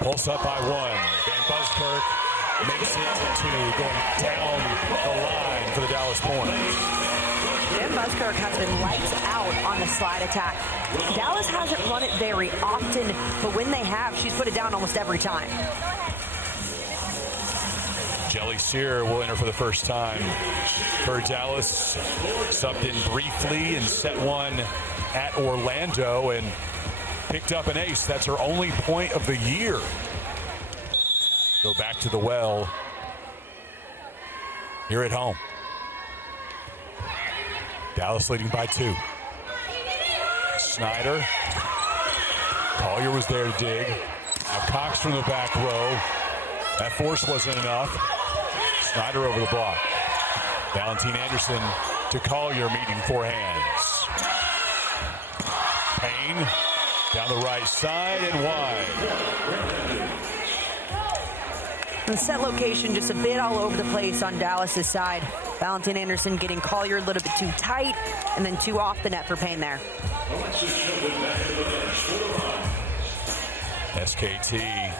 Pulse up by 1. Van Buskirk makes it to 2, going down the line for the Dallas Points. Van Buskirk has been lights out on the slide attack. Dallas hasn't run it very often, but when they have, she's put it down almost every time. Jelly Sear will enter for the first time for Dallas. Subbed in briefly in set 1 at Orlando and picked up an ace. That's her only point of the year. Go back to the well here at home. Dallas leading by 2. Snyder. Collier was there to dig. Now Cox from the back row. That force wasn't enough. Snyder over the block. Valentine Anderson to Collier, meeting four hands. Payne down the right side and wide. The set location just a bit all over the place on Dallas's side. Valentine Anderson getting Collier a little bit too tight and then too off the net for Payne there. SKT,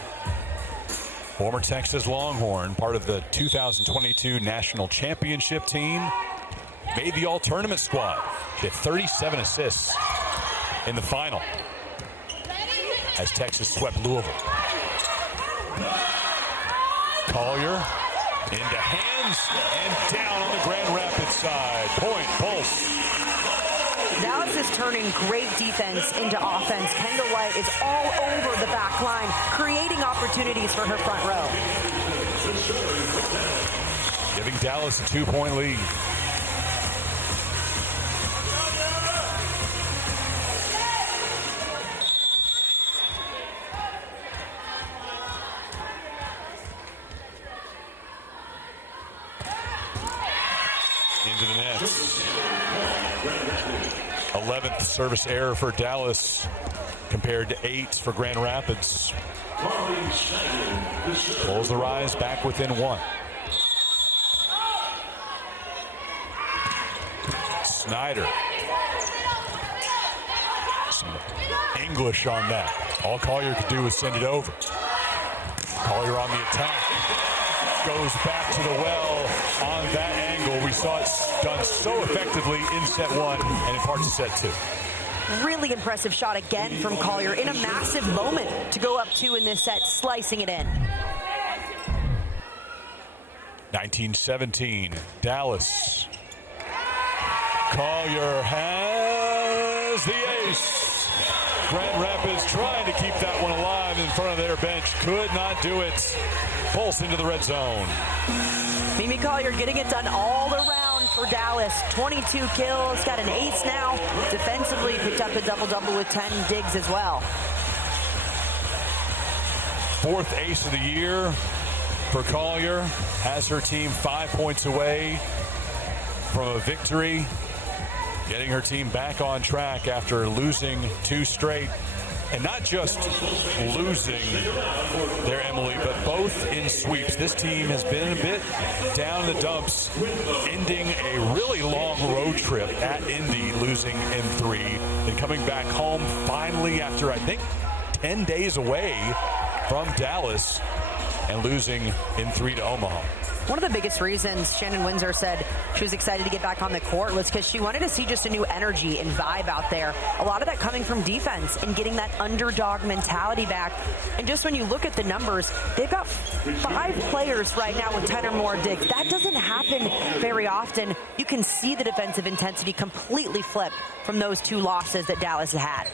former Texas Longhorn, part of the 2022 National Championship team, made the all-tournament squad. She had 37 assists in the final as Texas swept Louisville. Collier into hands and down on the Grand Rapids side. Point, Pulse. Dallas is turning great defense into offense. Kendall White is all over the back line, creating opportunities for her front row. Giving Dallas a 2-point lead. Into the net. 11th service error for Dallas compared to 8 for Grand Rapids. Pulls the Rise back within 1. Snyder. Some English on that. All Collier could do was send it over. Collier on the attack. Goes back to the well on that angle. We saw it done so effectively in set 1 and in parts of set 2. Really impressive shot again from Collier in a massive moment to go up 2 in this set, slicing it in. 1917, Dallas. Collier has the ace. Grand Rapids trying to keep that one alive in front of their bench. Could not do it. Pulse into the red zone. Mimi Collier getting it done all around for Dallas. 22 kills, got an ace now. Defensively picked up a double-double with 10 digs as well. 4th ace of the year for Collier. Has her team 5 points away from a victory. Getting her team back on track after losing 2 straight. And not just losing their Emily, but both in sweeps. This team has been a bit down in the dumps, ending a really long road trip at Indy, losing in 3, and coming back home finally after, I think, 10 days away from Dallas and losing in 3 to Omaha. One of the biggest reasons Shannon Windsor said she was excited to get back on the court was because she wanted to see just a new energy and vibe out there. A lot of that coming from defense and getting that underdog mentality back. And just when you look at the numbers, they've got 5 players right now with 10 or more digs. That doesn't happen very often. You can see the defensive intensity completely flip from those 2 losses that Dallas had.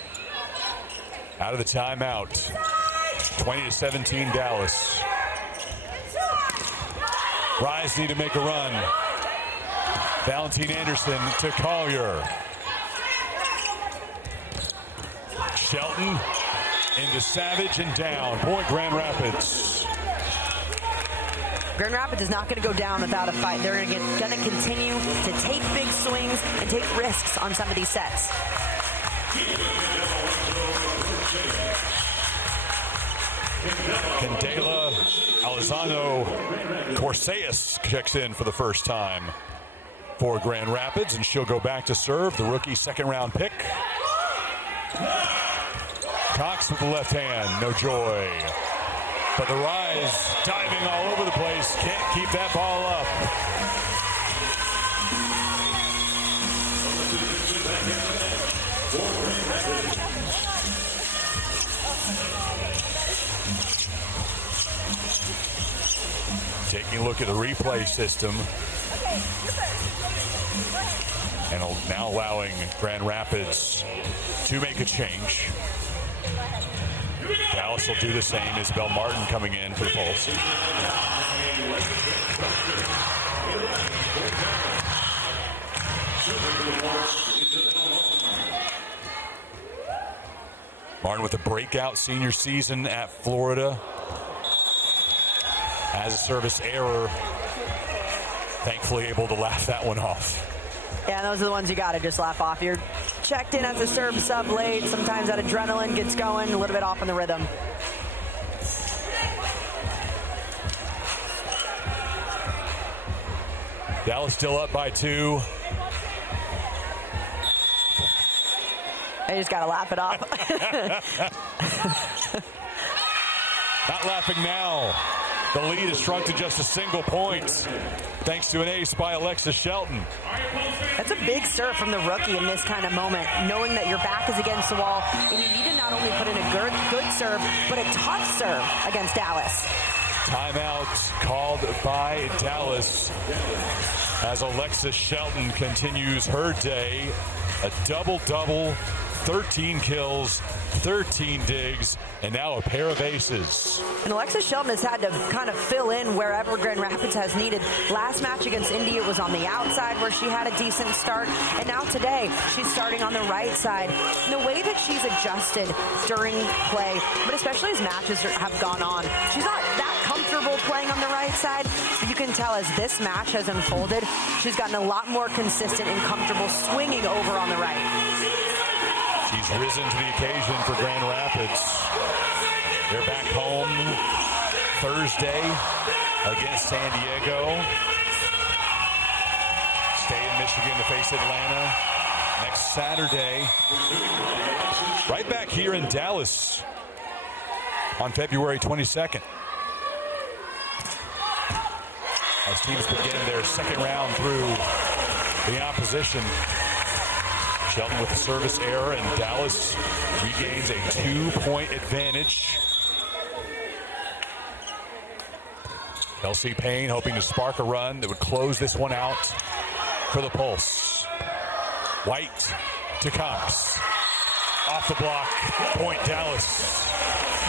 Out of the timeout, 20-17 Dallas. Rise need to make a run. Valentine Anderson to Collier. Shelton into Savage and down. Point Grand Rapids. Grand Rapids is not going to go down without a fight. They're going to continue to take big swings and take risks on some of these sets. Candela Alessandro Corseas checks in for the first time for Grand Rapids, and she'll go back to serve, the rookie 2nd-round pick. Cox with the left hand, no joy. But the Rise diving all over the place, can't keep that ball up. Taking a look at the replay system. And now allowing Grand Rapids to make a change. Dallas will do the same. Isabel Martin coming in for the Pulse. Martin with a breakout senior season at Florida. Has a service error. Thankfully able to laugh that one off. Yeah, those are the ones you got to just laugh off. You're checked in as a serve sub late. Sometimes that adrenaline gets going, a little bit off on the rhythm. Dallas still up by 2. I just got to laugh it off. Not laughing now. The lead is shrunk to just a single point, thanks to an ace by Alexis Shelton. That's a big serve from the rookie in this kind of moment, knowing that your back is against the wall, and you need to not only put in a good serve, but a tough serve against Dallas. Timeout called by Dallas as Alexis Shelton continues her day. A double-double, 13 kills, 13 digs, and now a pair of aces. And Alexis Shelton has had to kind of fill in wherever Grand Rapids has needed. Last match against Indy, it was on the outside where she had a decent start. And now today, she's starting on the right side. And the way that she's adjusted during play, but especially as matches have gone on, she's not that comfortable playing on the right side. But you can tell as this match has unfolded, she's gotten a lot more consistent and comfortable swinging over on the right. She's risen to the occasion for Grand Rapids. They're back home Thursday against San Diego. Stay in Michigan to face Atlanta next Saturday. Right back here in Dallas on February 22nd. As teams begin their second round through the opposition. Shelton with a service error, and Dallas regains a 2-point advantage. Kelsey Payne hoping to spark a run that would close this one out for the Pulse. White to Cox. Off the block, point Dallas.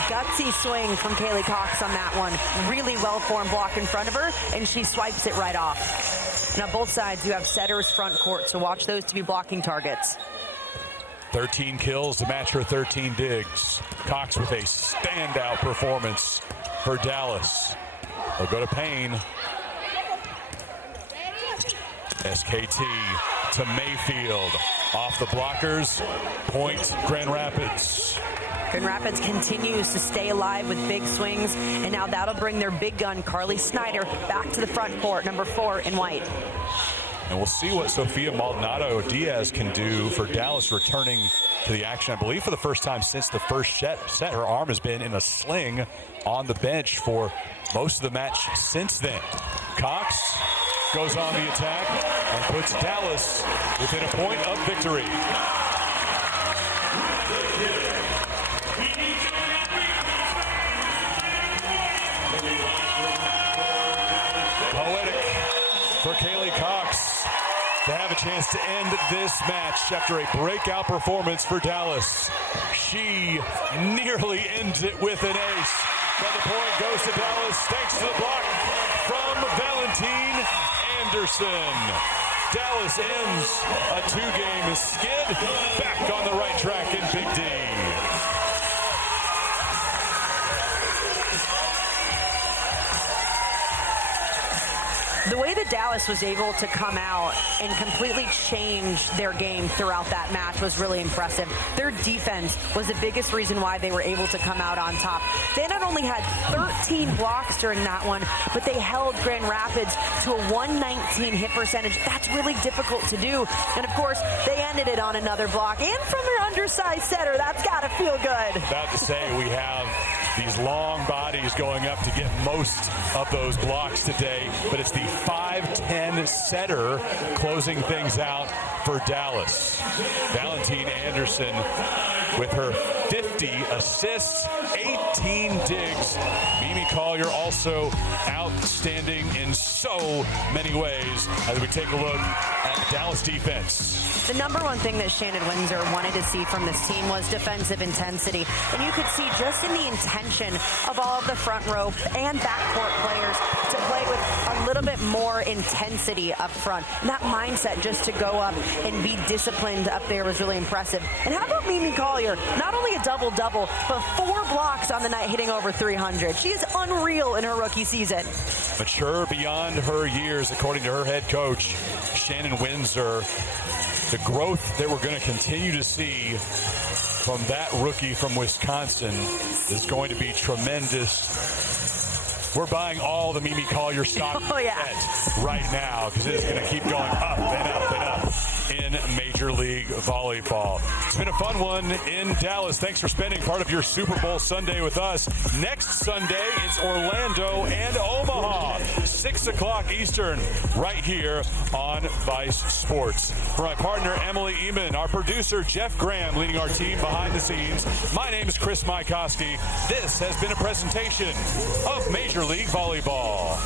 Gutsy swing from Kaylee Cox on that one. Really well-formed block in front of her, and she swipes it right off. And on both sides, you have setters front court, so watch those to be blocking targets. 13 kills to match her 13 digs. Cox with a standout performance for Dallas. They'll go to Payne. SKT to Mayfield. Off the blockers. Point Grand Rapids. Grand Rapids continues to stay alive with big swings, and now that'll bring their big gun, Carly Snyder, back to the front court, number 4 in white. And we'll see what Sofia Maldonado Diaz can do for Dallas returning to the action. I believe for the first time since the first set, her arm has been in a sling on the bench for most of the match since then. Cox goes on the attack and puts Dallas within a point of victory. Poetic for Kaylee Cox to have a chance to end this match after a breakout performance for Dallas. She nearly ends it with an ace, but the point goes to Dallas thanks to the block from Valentine Anderson. Dallas ends a 2-game skid, back on the right track in Big D. The way that Dallas was able to come out and completely change their game throughout that match was really impressive. Their defense was the biggest reason why they were able to come out on top. They not only had 13 blocks during that one, but they held Grand Rapids to a 119 hit percentage. That's really difficult to do. And of course, they ended it on another block. And from their undersized setter, that's got to feel good. About to say, we have these long bodies going up to get most of those blocks today, but it's the 5'10" setter closing things out for Dallas. Valentine Anderson with her 50 assists, 18 digs. Mimi Collier also outstanding in so many ways as we take a look at the Dallas defense. The number one thing that Shannon Windsor wanted to see from this team was defensive intensity. And you could see just in the intention of all of the front row and backcourt players to play with a little bit more intensity up front. And that mindset just to go up and be disciplined up there was really impressive. And how about Mimi Collier? Not only a a double-double, but 4 blocks on the night, hitting over 300. She is unreal in her rookie season. Mature beyond her years, according to her head coach, Shannon Windsor. The growth that we're going to continue to see from that rookie from Wisconsin is going to be tremendous. We're buying all the Mimi Collier stock right now because it is going to keep going up and up and up in Major League Volleyball. It's been a fun one in Dallas. Thanks for spending part of your Super Bowl Sunday with us. Next Sunday, it's Orlando and Omaha, 6 o'clock Eastern, right here on Vice Sports. For my partner, Emily Eamon, our producer, Jeff Graham, leading our team behind the scenes. My name is Chris Mykoski. This has been a presentation of Major League Volleyball.